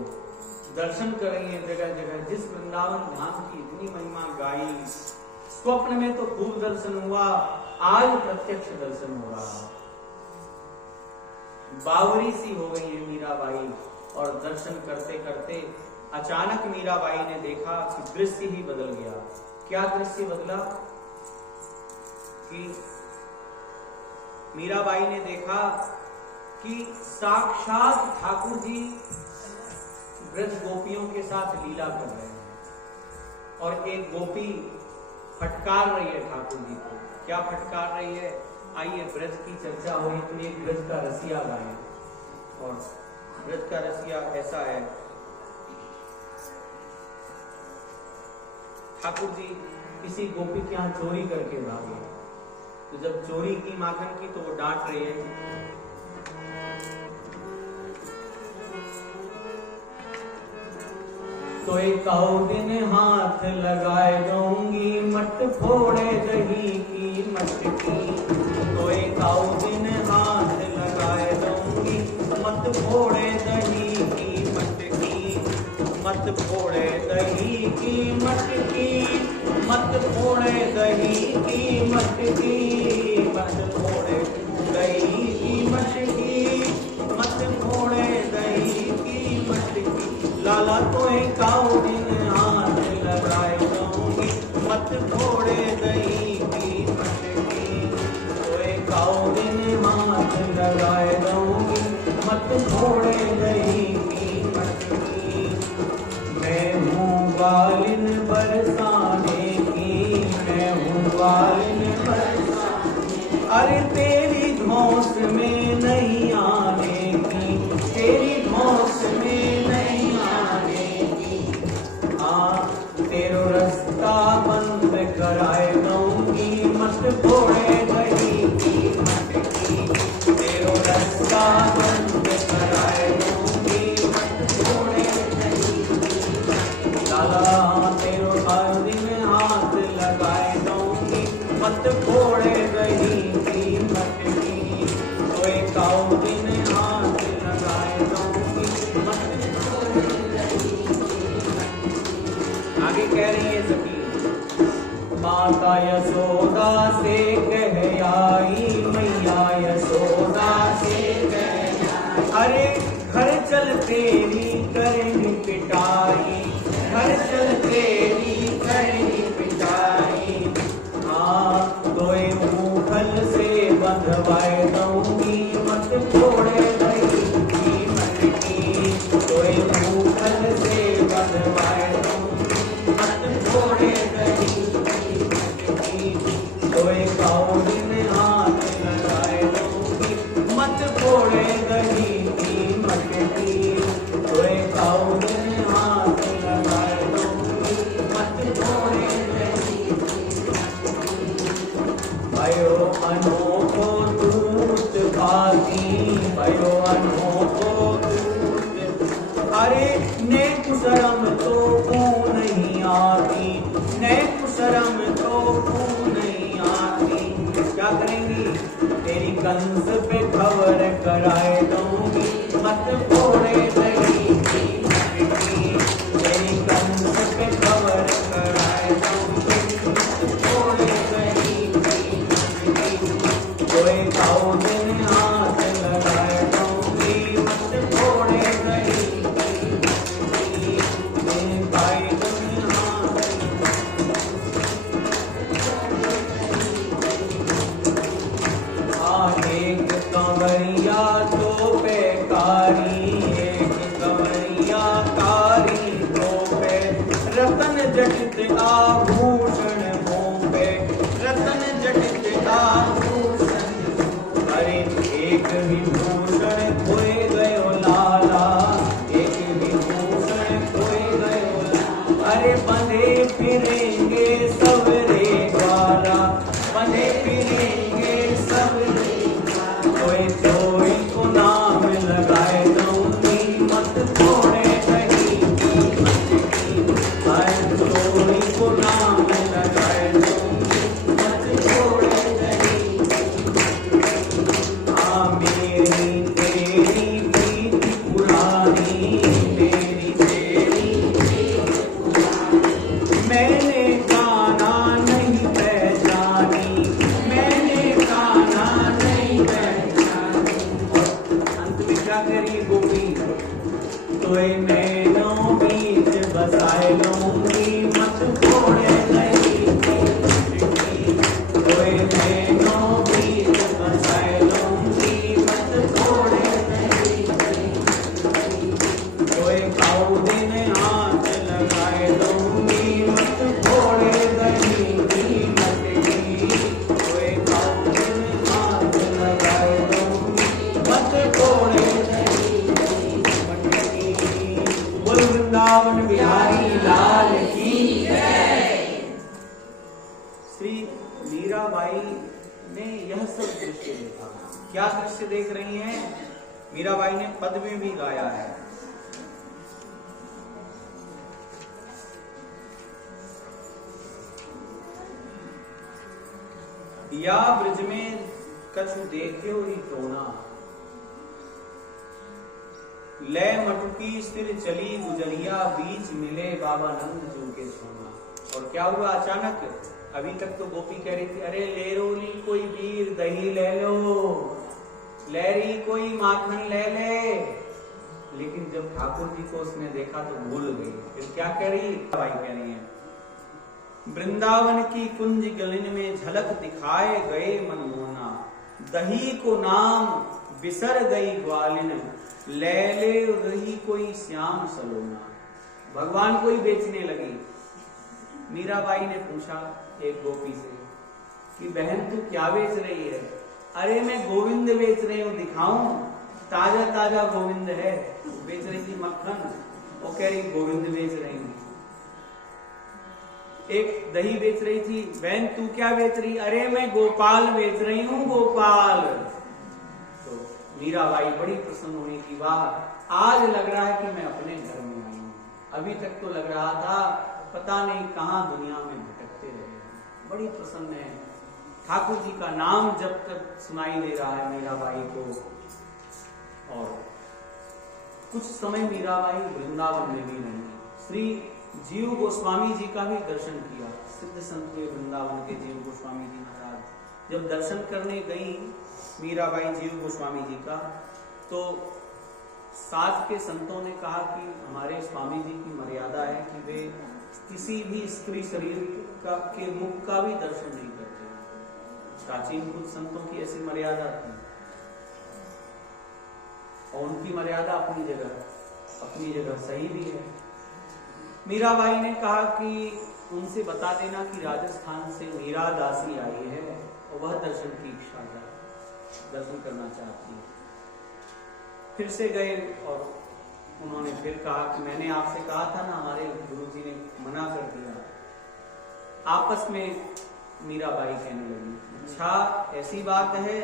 दर्शन कर रही है जगह जगह। जिस वृंदावन धाम की इतनी महिमा गाई, स्वप्न में तो खूब दर्शन हुआ, आज प्रत्यक्ष दर्शन हो रहा। बावरी सी हो गई है मीराबाई। और दर्शन करते करते अचानक मीराबाई ने देखा कि दृश्य ही बदल गया। क्या दृश्य बदला कि मीराबाई ने देखा कि साक्षात ठाकुर जी ब्रज गोपियों के साथ लीला कर रहे हैं और एक गोपी फटकार रही है ठाकुर जी को। क्या फटकार रही है? आइए ब्रज की चर्चा हुई तो एक ब्रज का रसिया गाए। और ब्रज का रसिया ऐसा है, ठाकुर जी किसी गोपी के यहाँ चोरी करके भागे, तो जब चोरी की माखन की तो वो डांट रही है, तो एक दिन हाथ लगाए दूंगी मट फोड़े दही की मटकी। तो एक दिन हाथ लगाए दूंगी मत फोड़े दही की मटकी। मत फोड़े दही की मटकी, मत फोड़े दही की मटकी। मत फोड़े दही की मटकी, मत फोड़े दही की मटकी। लाला तो एक दिन हाथ लगाए दूंगी मत फोड़े दही की मटकी। तो एक दिन हाथ लगाए दूंगी मत फोड़े दही की मटकी। मैं हूँ बालिन बरसाने की, मैं हूँ बालिन बरसाने। अरे तेरी धौंस में नहीं आने की, तेरी धौंस में नहीं आने की। तेरो रास्ता बंद कराए दूंगी मत फोड़े दही की मटकी। तेरो रास्ता बंद कराए दूंगी मत फोड़े दही की मटकी। लाला तेरो दिन हाथ लगाए दूंगी मत फोड़े दही की मटकी। तो एक दिन हाथ लगाए दूंगी मत फोड़े दही की मटकी। आगे कह रही है सखी, माता यशोदा से कह आई, मैया यशोदा से कह आई। अरे घर चल तेरी करेंगी पिटाई, घर चल तेरी करेंगी पिटाई। हाँ तो मुखल से बंधवाए दूंगी मत फोड़े दही की मटकी। तो मुखल से बंधवाए दूंगी मत फोड़े दही की मटकी। तो एक दिन हाथ लगाए दूंगी मत फोड़े दही की मटकी। तो एक दिन हाथ लगाए दूंगी मत फोड़े दही की मटकी। भयो अनोखो दूत भाती, भयो अनोखो दूत। अरे नेक शर्म तो क्यों नहीं आती, नेक शर्म तो क्यों नहीं आती। क्या करेंगी? तेरी कंस पे खबर कराए दूंगी मत फोड़े दही की मटकी। तेरी कंस पे खबर कराए दूंगी मत फोड़े दही की मटकी। तो एक दिन हाथ लगाए दूंगी मत फोड़े दही की मटकी। भाई दिन हाथ एक कंवरिया तो श्री मीराबाई ने यह सब दृश्य देखा। क्या दृश्य देख रही हैं? मीराबाई ने पद में भी गाया है। या ब्रज में कछु देख्यो री टोना, ले मटुकी स्थिर चली गुजरिया, बीच मिले बाबा नंद जो के सोना। और क्या हुआ अचानक? अभी तक तो गोपी कह रही थी, अरे ले रोली कोई वीर दही ले लो, ले रही कोई माखन ले ले। लेकिन जब ठाकुर जी को उसने देखा तो भूल गई। फिर क्या कह रही? भाई कह रही है, वृंदावन की कुंज गलिन में झलक दिखाए गए मनमोहना, दही को नाम बिसर गई ग्वालिन, ले ले रही कोई श्याम सलोना। भगवान को ही बेचने लगी। मीराबाई ने पूछा एक गोपी से कि बहन तू क्या बेच रही है? अरे मैं गोविंद बेच रही हूँ, दिखाऊं? ताजा ताजा गोविंद है। बेच रही थी मक्खन, वो कह रही गोविंद बेच रही हूँ। एक दही बेच रही थी, बहन तू क्या बेच रही? अरे मैं गोपाल बेच रही हूँ, गोपाल। तो मीराबाई बड़ी प्रसन्न हुई कि वाह, आज लग रहा है कि मैं अपने घर में आई हूँ। अभी तक तो लग रहा था पता नहीं कहां दुनिया में भटकते रहे। बड़ी प्रसन्न है। ठाकुर जी का नाम जब तक सुनाई दे रहा है मीराबाई को। और कुछ समय मीराबाई वृंदावन में भी रही। श्री जीव गोस्वामी जी का भी दर्शन किया। सिद्ध संत हुए वृंदावन के जीव गोस्वामी जी महाराज। जब दर्शन करने गई मीराबाई जीव गोस्वामी जी का, तो साथ के संतों ने कहा कि हमारे स्वामी जी की मर्यादा है कि वे किसी भी स्त्री शरीर के मुख का भी दर्शन नहीं करते। प्राचीन कुछ संतों की ऐसी मर्यादा थी और उनकी मर्यादा अपनी जगह सही भी है। मीराबाई ने कहा कि उनसे बता देना कि राजस्थान से मीरा दासी आई है और वह दर्शन की इच्छा है, दर्शन करना चाहती है। फिर से गए और उन्होंने फिर कहा कि मैंने आपसे कहा था ना, हमारे गुरुजी ने मना कर दिया। आपस में मीराबाई कहने लगी, अच्छा ऐसी बात है,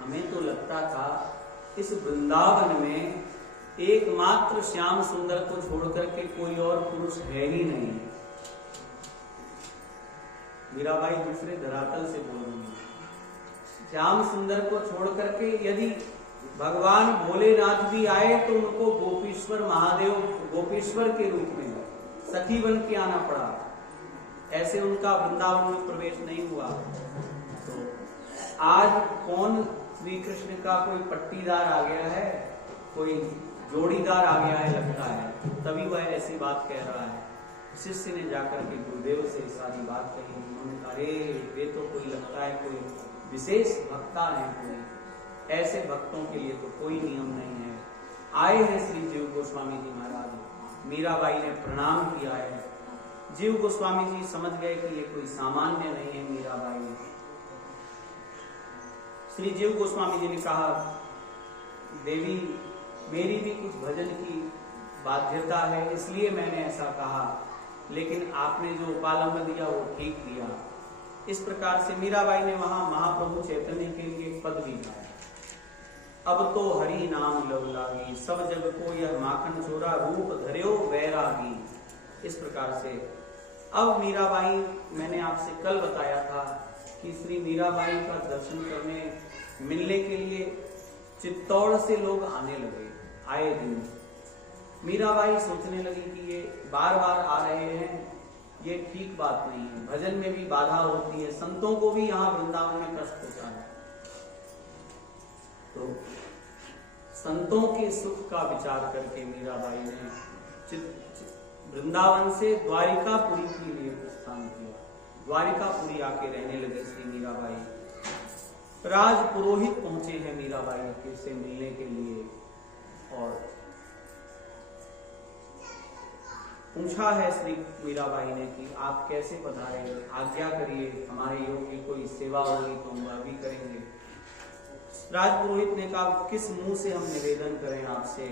हमें तो लगता था इस वृंदावन में एकमात्र श्याम सुंदर को छोड़कर के कोई और पुरुष है ही नहीं। मीराबाई दूसरे धरातल से बोल रही है, श्याम सुंदर को छोड़कर के यदि भगवान भोलेनाथ भी आए तो उनको गोपीश्वर महादेव, गोपीश्वर के रूप में सखी बन के आना पड़ा। ऐसे उनका वृंदावन में प्रवेश नहीं हुआ। तो आज कौन श्री कृष्ण का कोई पट्टीदार आ गया है, कोई जोड़ीदार आ गया है लगता है, तभी वह ऐसी बात कह रहा है। शिष्य ने जाकर के गुरुदेव से सारी बात कही। उन्होंने कहा, अरे वे तो कोई लगता है कोई विशेष भक्ता है, कोई ऐसे भक्तों के लिए तो कोई नियम नहीं है। आए हैं श्री जीव गोस्वामी जी महाराज। मीराबाई ने प्रणाम किया है। जीव गोस्वामी जी समझ गए कि ये कोई सामान्य नहीं है मीराबाई। श्री जीव गोस्वामी जी ने कहा, देवी मेरी भी कुछ भजन की बाध्यता है, इसलिए मैंने ऐसा कहा, लेकिन आपने जो उपालंब दिया वो ठीक दिया। इस प्रकार से मीराबाई ने वहां महाप्रभु चैतन्य के लिए एक पद भी गाया, अब तो हरि नाम लव लागी, सब जग को यह माखन चोरा, रूप धर्यो वैरागी। इस प्रकार से अब मीराबाई, मैंने आपसे कल बताया था कि श्री मीराबाई का दर्शन करने मिलने के लिए चित्तौड़ से लोग आने लगे आए दिन। मीराबाई सोचने लगी कि ये बार बार आ रहे हैं, ये ठीक बात नहीं है। भजन में भी बाधा होती है, संतों को भी यहाँ वृंदावन में कष्ट होता है। तो संतों के सुख का विचार करके मीराबाई ने वृंदावन से द्वारिकापुरी के लिए प्रस्थान किया। द्वारिकापुरी आके रहने लगी श्री मीराबाई। राज पुरोहित पहुंचे हैं मीराबाई से मिलने के लिए और पूछा है श्री मीराबाई ने कि आप कैसे पधारे, आज्ञा करिए, हमारे योग्य कोई सेवा होगी तो हम वह भी करेंगे। राजपुरोहित ने कहा, किस मुंह से हम निवेदन करें आपसे,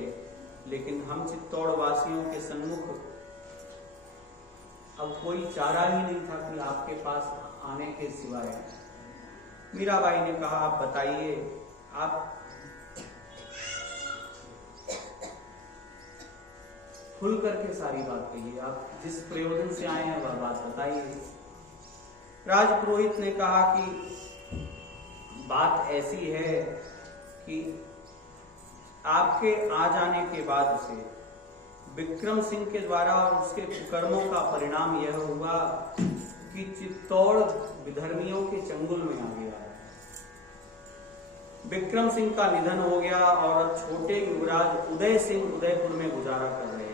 लेकिन हम चित्तौड़ वासियों के सन्मुख अब कोई चारा ही नहीं था कि आपके पास आने के सिवाय। मीराबाई ने कहा आप बताइए, आप खुल करके सारी बात कहिए, आप जिस प्रयोजन से आए हैं वह बात बताइए। राजपुरोहित ने कहा कि बात ऐसी है कि आपके आ जाने के बाद से विक्रम सिंह के द्वारा और उसके कुकर्मों का परिणाम यह हुआ कि चित्तौड़ विधर्मियों के चंगुल में आ गया। विक्रम सिंह का निधन हो गया और छोटे युवराज उदय सिंह उदयपुर में गुजारा कर रहे हैं।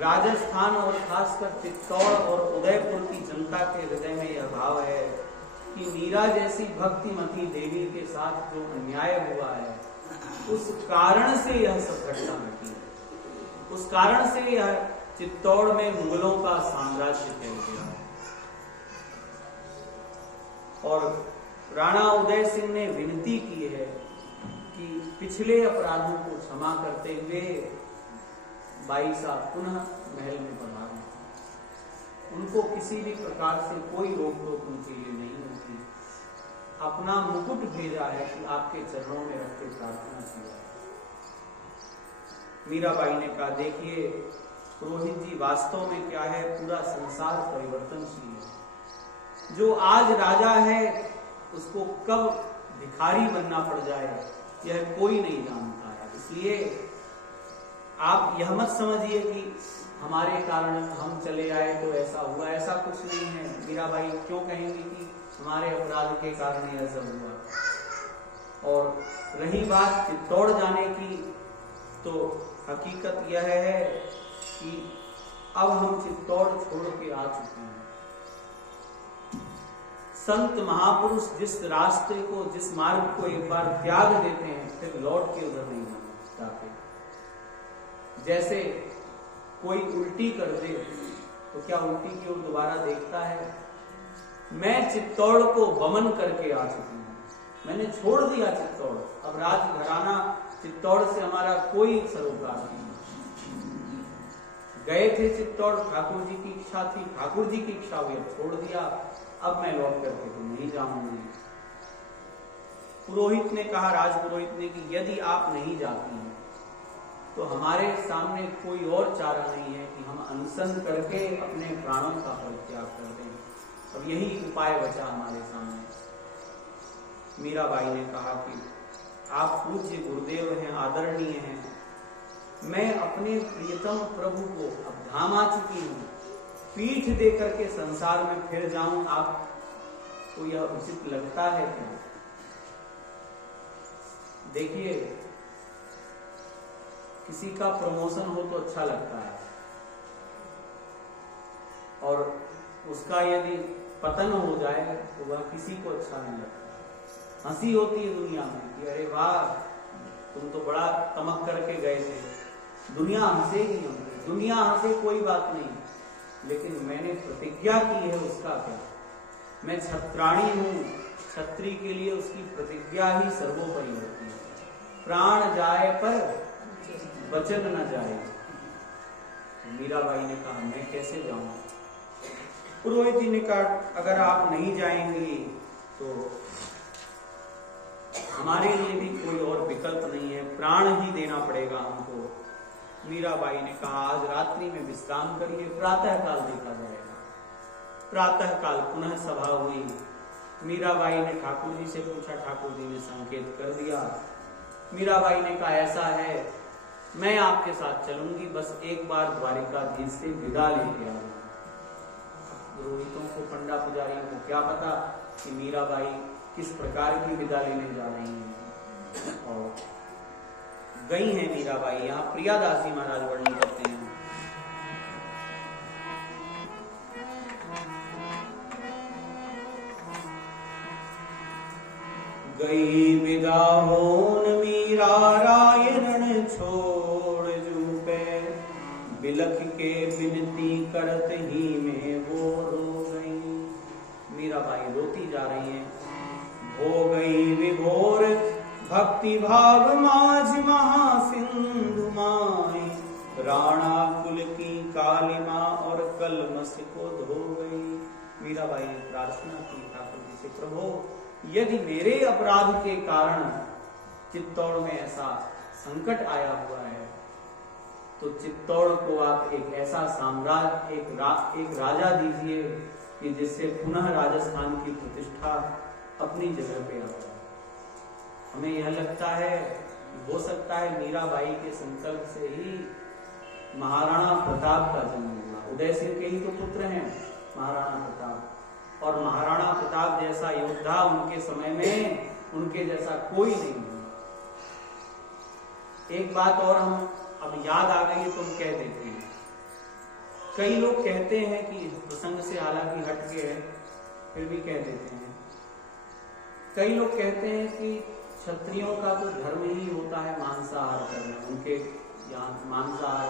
राजस्थान और खासकर चित्तौड़ और उदयपुर की जनता के हृदय में यह भाव है कि मीरा जैसी भक्तिमती देवी के साथ जो अन्याय हुआ है, उस कारण से यह सब घटना घटी है। उस कारण से यह चित्तौड़ में मुगलों का साम्राज्य फैल गया है। और राणा उदय सिंह ने विनती की है कि पिछले अपराधों को क्षमा करते हुए बाई साहब पुनः महल में पधारें। उनको किसी भी प्रकार से कोई रोक टोक उनके लिए नहीं होती। अपना मुकुट भेजा है कि आपके चरणों में रख के प्रार्थना किया। मीराबाई ने कहा देखिए पुरोहित जी, वास्तव में क्या है, पूरा संसार परिवर्तनशील है। जो आज राजा है उसको कब भिखारी बनना पड़ जाए यह कोई नहीं जानता है। इसलिए आप यह मत समझिए कि हमारे कारण हम चले आए तो ऐसा हुआ, ऐसा कुछ नहीं है। मीराबाई क्यों कहेंगी कि हमारे अपराध के कारण यह सब हुआ। और रही बात चित्तौड़ जाने की, तो हकीकत यह है कि अब हम चित्तौड़ छोड़ के आ चुके हैं। संत महापुरुष जिस रास्ते को, जिस मार्ग को एक बार त्याग देते हैं फिर लौट के उधर नहीं जाते। जैसे कोई उल्टी कर दे तो क्या उल्टी की ओर दोबारा देखता है? मैं चित्तौड़ को वमन करके आ चुकी हूं, मैंने छोड़ दिया चित्तौड़। अब राजघराना चित्तौड़ से हमारा कोई सरोकार नहीं। गए थे चित्तौड़, ठाकुर जी की इच्छा थी, ठाकुर जी की इच्छा हुई, छोड़ दिया। अब मैं लौट करके तो नहीं जाऊंगी। पुरोहित ने कहा, राजपुरोहित ने, कि यदि आप नहीं जाती हैं तो हमारे सामने कोई और चारा नहीं है कि हम अनशन करके अपने प्राणों का परित्याग कर दें। अब यही उपाय बचा हमारे सामने। मीराबाई ने कहा कि आप पूज्य गुरुदेव हैं, आदरणीय हैं, मैं अपने प्रियतम प्रभु को अब धाम आ चुकी हूं, पीठ दे करके संसार में फिर जाऊं, आपको यह उचित लगता है क्या? देखिए, किसी का प्रमोशन हो तो अच्छा लगता है, और उसका यदि पतन हो जाए तो वह किसी को अच्छा नहीं लगता। हंसी होती है दुनिया में कि अरे वाह, तुम तो बड़ा तमक करके गए थे, दुनिया हंसेगी हमसे। दुनिया हंसे कोई बात नहीं, लेकिन मैंने प्रतिज्ञा की है उसका क्या? मैं छत्राणी हूं, छत्री के लिए उसकी प्रतिज्ञा ही सर्वोपरि होती है। प्राण जाए पर वचन न जाए। मीराबाई ने कहा मैं कैसे जाऊं? पुरोहित जी ने कहा अगर आप नहीं जाएंगी तो हमारे लिए भी कोई और विकल्प नहीं है, प्राण ही देना पड़ेगा हमको। मीराबाई ने कहा आज रात्रि में विश्राम करिए, प्रातः काल देखा जाएगा। प्रातः काल पुनः सभा हुई। मीराबाई ने ठाकुर जी से पूछा, ठाकुर जी ने संकेत कर दिया। मीराबाई ने कहा ऐसा है, मैं आपके साथ चलूंगी, बस एक बार द्वारिकाधीश से विदा लेके आऊंगा। पुरोहितों को, पंडा पुजारियों को क्या पता कि मीराबाई किस प्रकार की विदा लेने जा रही हैं। और गई हैं मीराबाई। यहाँ प्रियादास जी महाराज वर्णन करते हैं, गई विदा होन मीरा रायरण छोड़ जूपे, बिलख के बिनती करत ही में वो रो गई। मीराबाई रोती जा रही हैं। हो गई विभोर भक्ति भाव माझ महासिंधु माई, राणा कुल की कालिमा और मीराबाई ने प्रार्थना की ठाकुर जी से, प्रभु यदि मेरे अपराध के कारण चित्तौड़ में ऐसा संकट आया हुआ है तो चित्तौड़ को आप एक ऐसा साम्राज्य, एक राजा दीजिए कि जिससे पुनः राजस्थान की प्रतिष्ठा अपनी जगह पे आ जाए। हमें यह लगता है, हो सकता है मीराबाई के संकल्प से ही महाराणा प्रताप का जन्म हुआ। उदय सिंह के ही तो पुत्र हैं महाराणा प्रताप, और महाराणा प्रताप जैसा योद्धा उनके समय में उनके जैसा कोई नहीं हुआ। एक बात और हम अब याद आ गई तो हम कह देते हैं। कई लोग कहते हैं कि प्रसंग से हालांकि हटके है फिर भी कह देते हैं, कई लोग कहते हैं कि क्षत्रियों का तो धर्म ही होता है मांसाहार करना, उनके यहाँ मांसाहार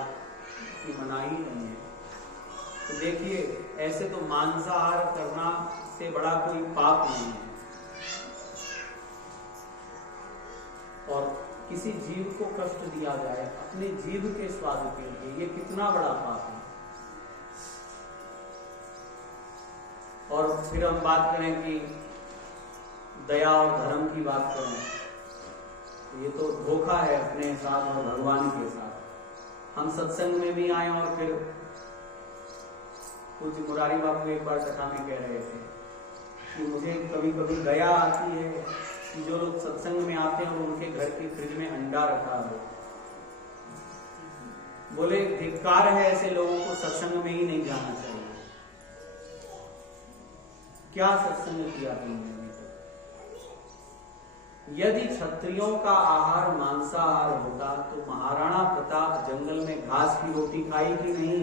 की मनाही नहीं है। तो देखिए, ऐसे तो मांसाहार करना से बड़ा कोई पाप नहीं है, और किसी जीव को कष्ट दिया जाए अपने जीव के स्वाद के लिए, ये कितना बड़ा पाप है। और फिर हम बात करें कि दया और धर्म की बात करें, ये तो धोखा है अपने साथ और भगवान के साथ। हम सत्संग में भी आए और फिर कुछ मुरारी बाबू एक बार कथा में कह रहे थे कि मुझे कभी कभी दया आती है कि जो लोग सत्संग में आते हैं और उनके घर की फ्रिज में अंडा रखा हो। बोले धिक्कार है ऐसे लोगों को, सत्संग में ही नहीं जाना चाहिए। क्या सत्संग किया तुमने? यदि क्षत्रियों का आहार मांसाहार होता तो महाराणा प्रताप जंगल में घास की रोटी खाई कि नहीं?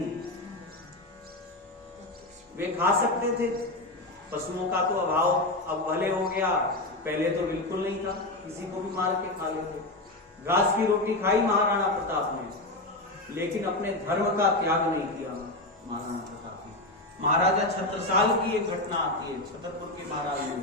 वे खा सकते थे। पशुओं का तो अभाव अब भले हो गया, पहले तो बिल्कुल नहीं था, किसी को भी मार के खा लेते। घास की रोटी खाई महाराणा प्रताप ने, लेकिन अपने धर्म का त्याग नहीं किया महाराणा प्रताप ने। महाराजा छत्रसाल की एक घटना आती है, छतरपुर के महाराज में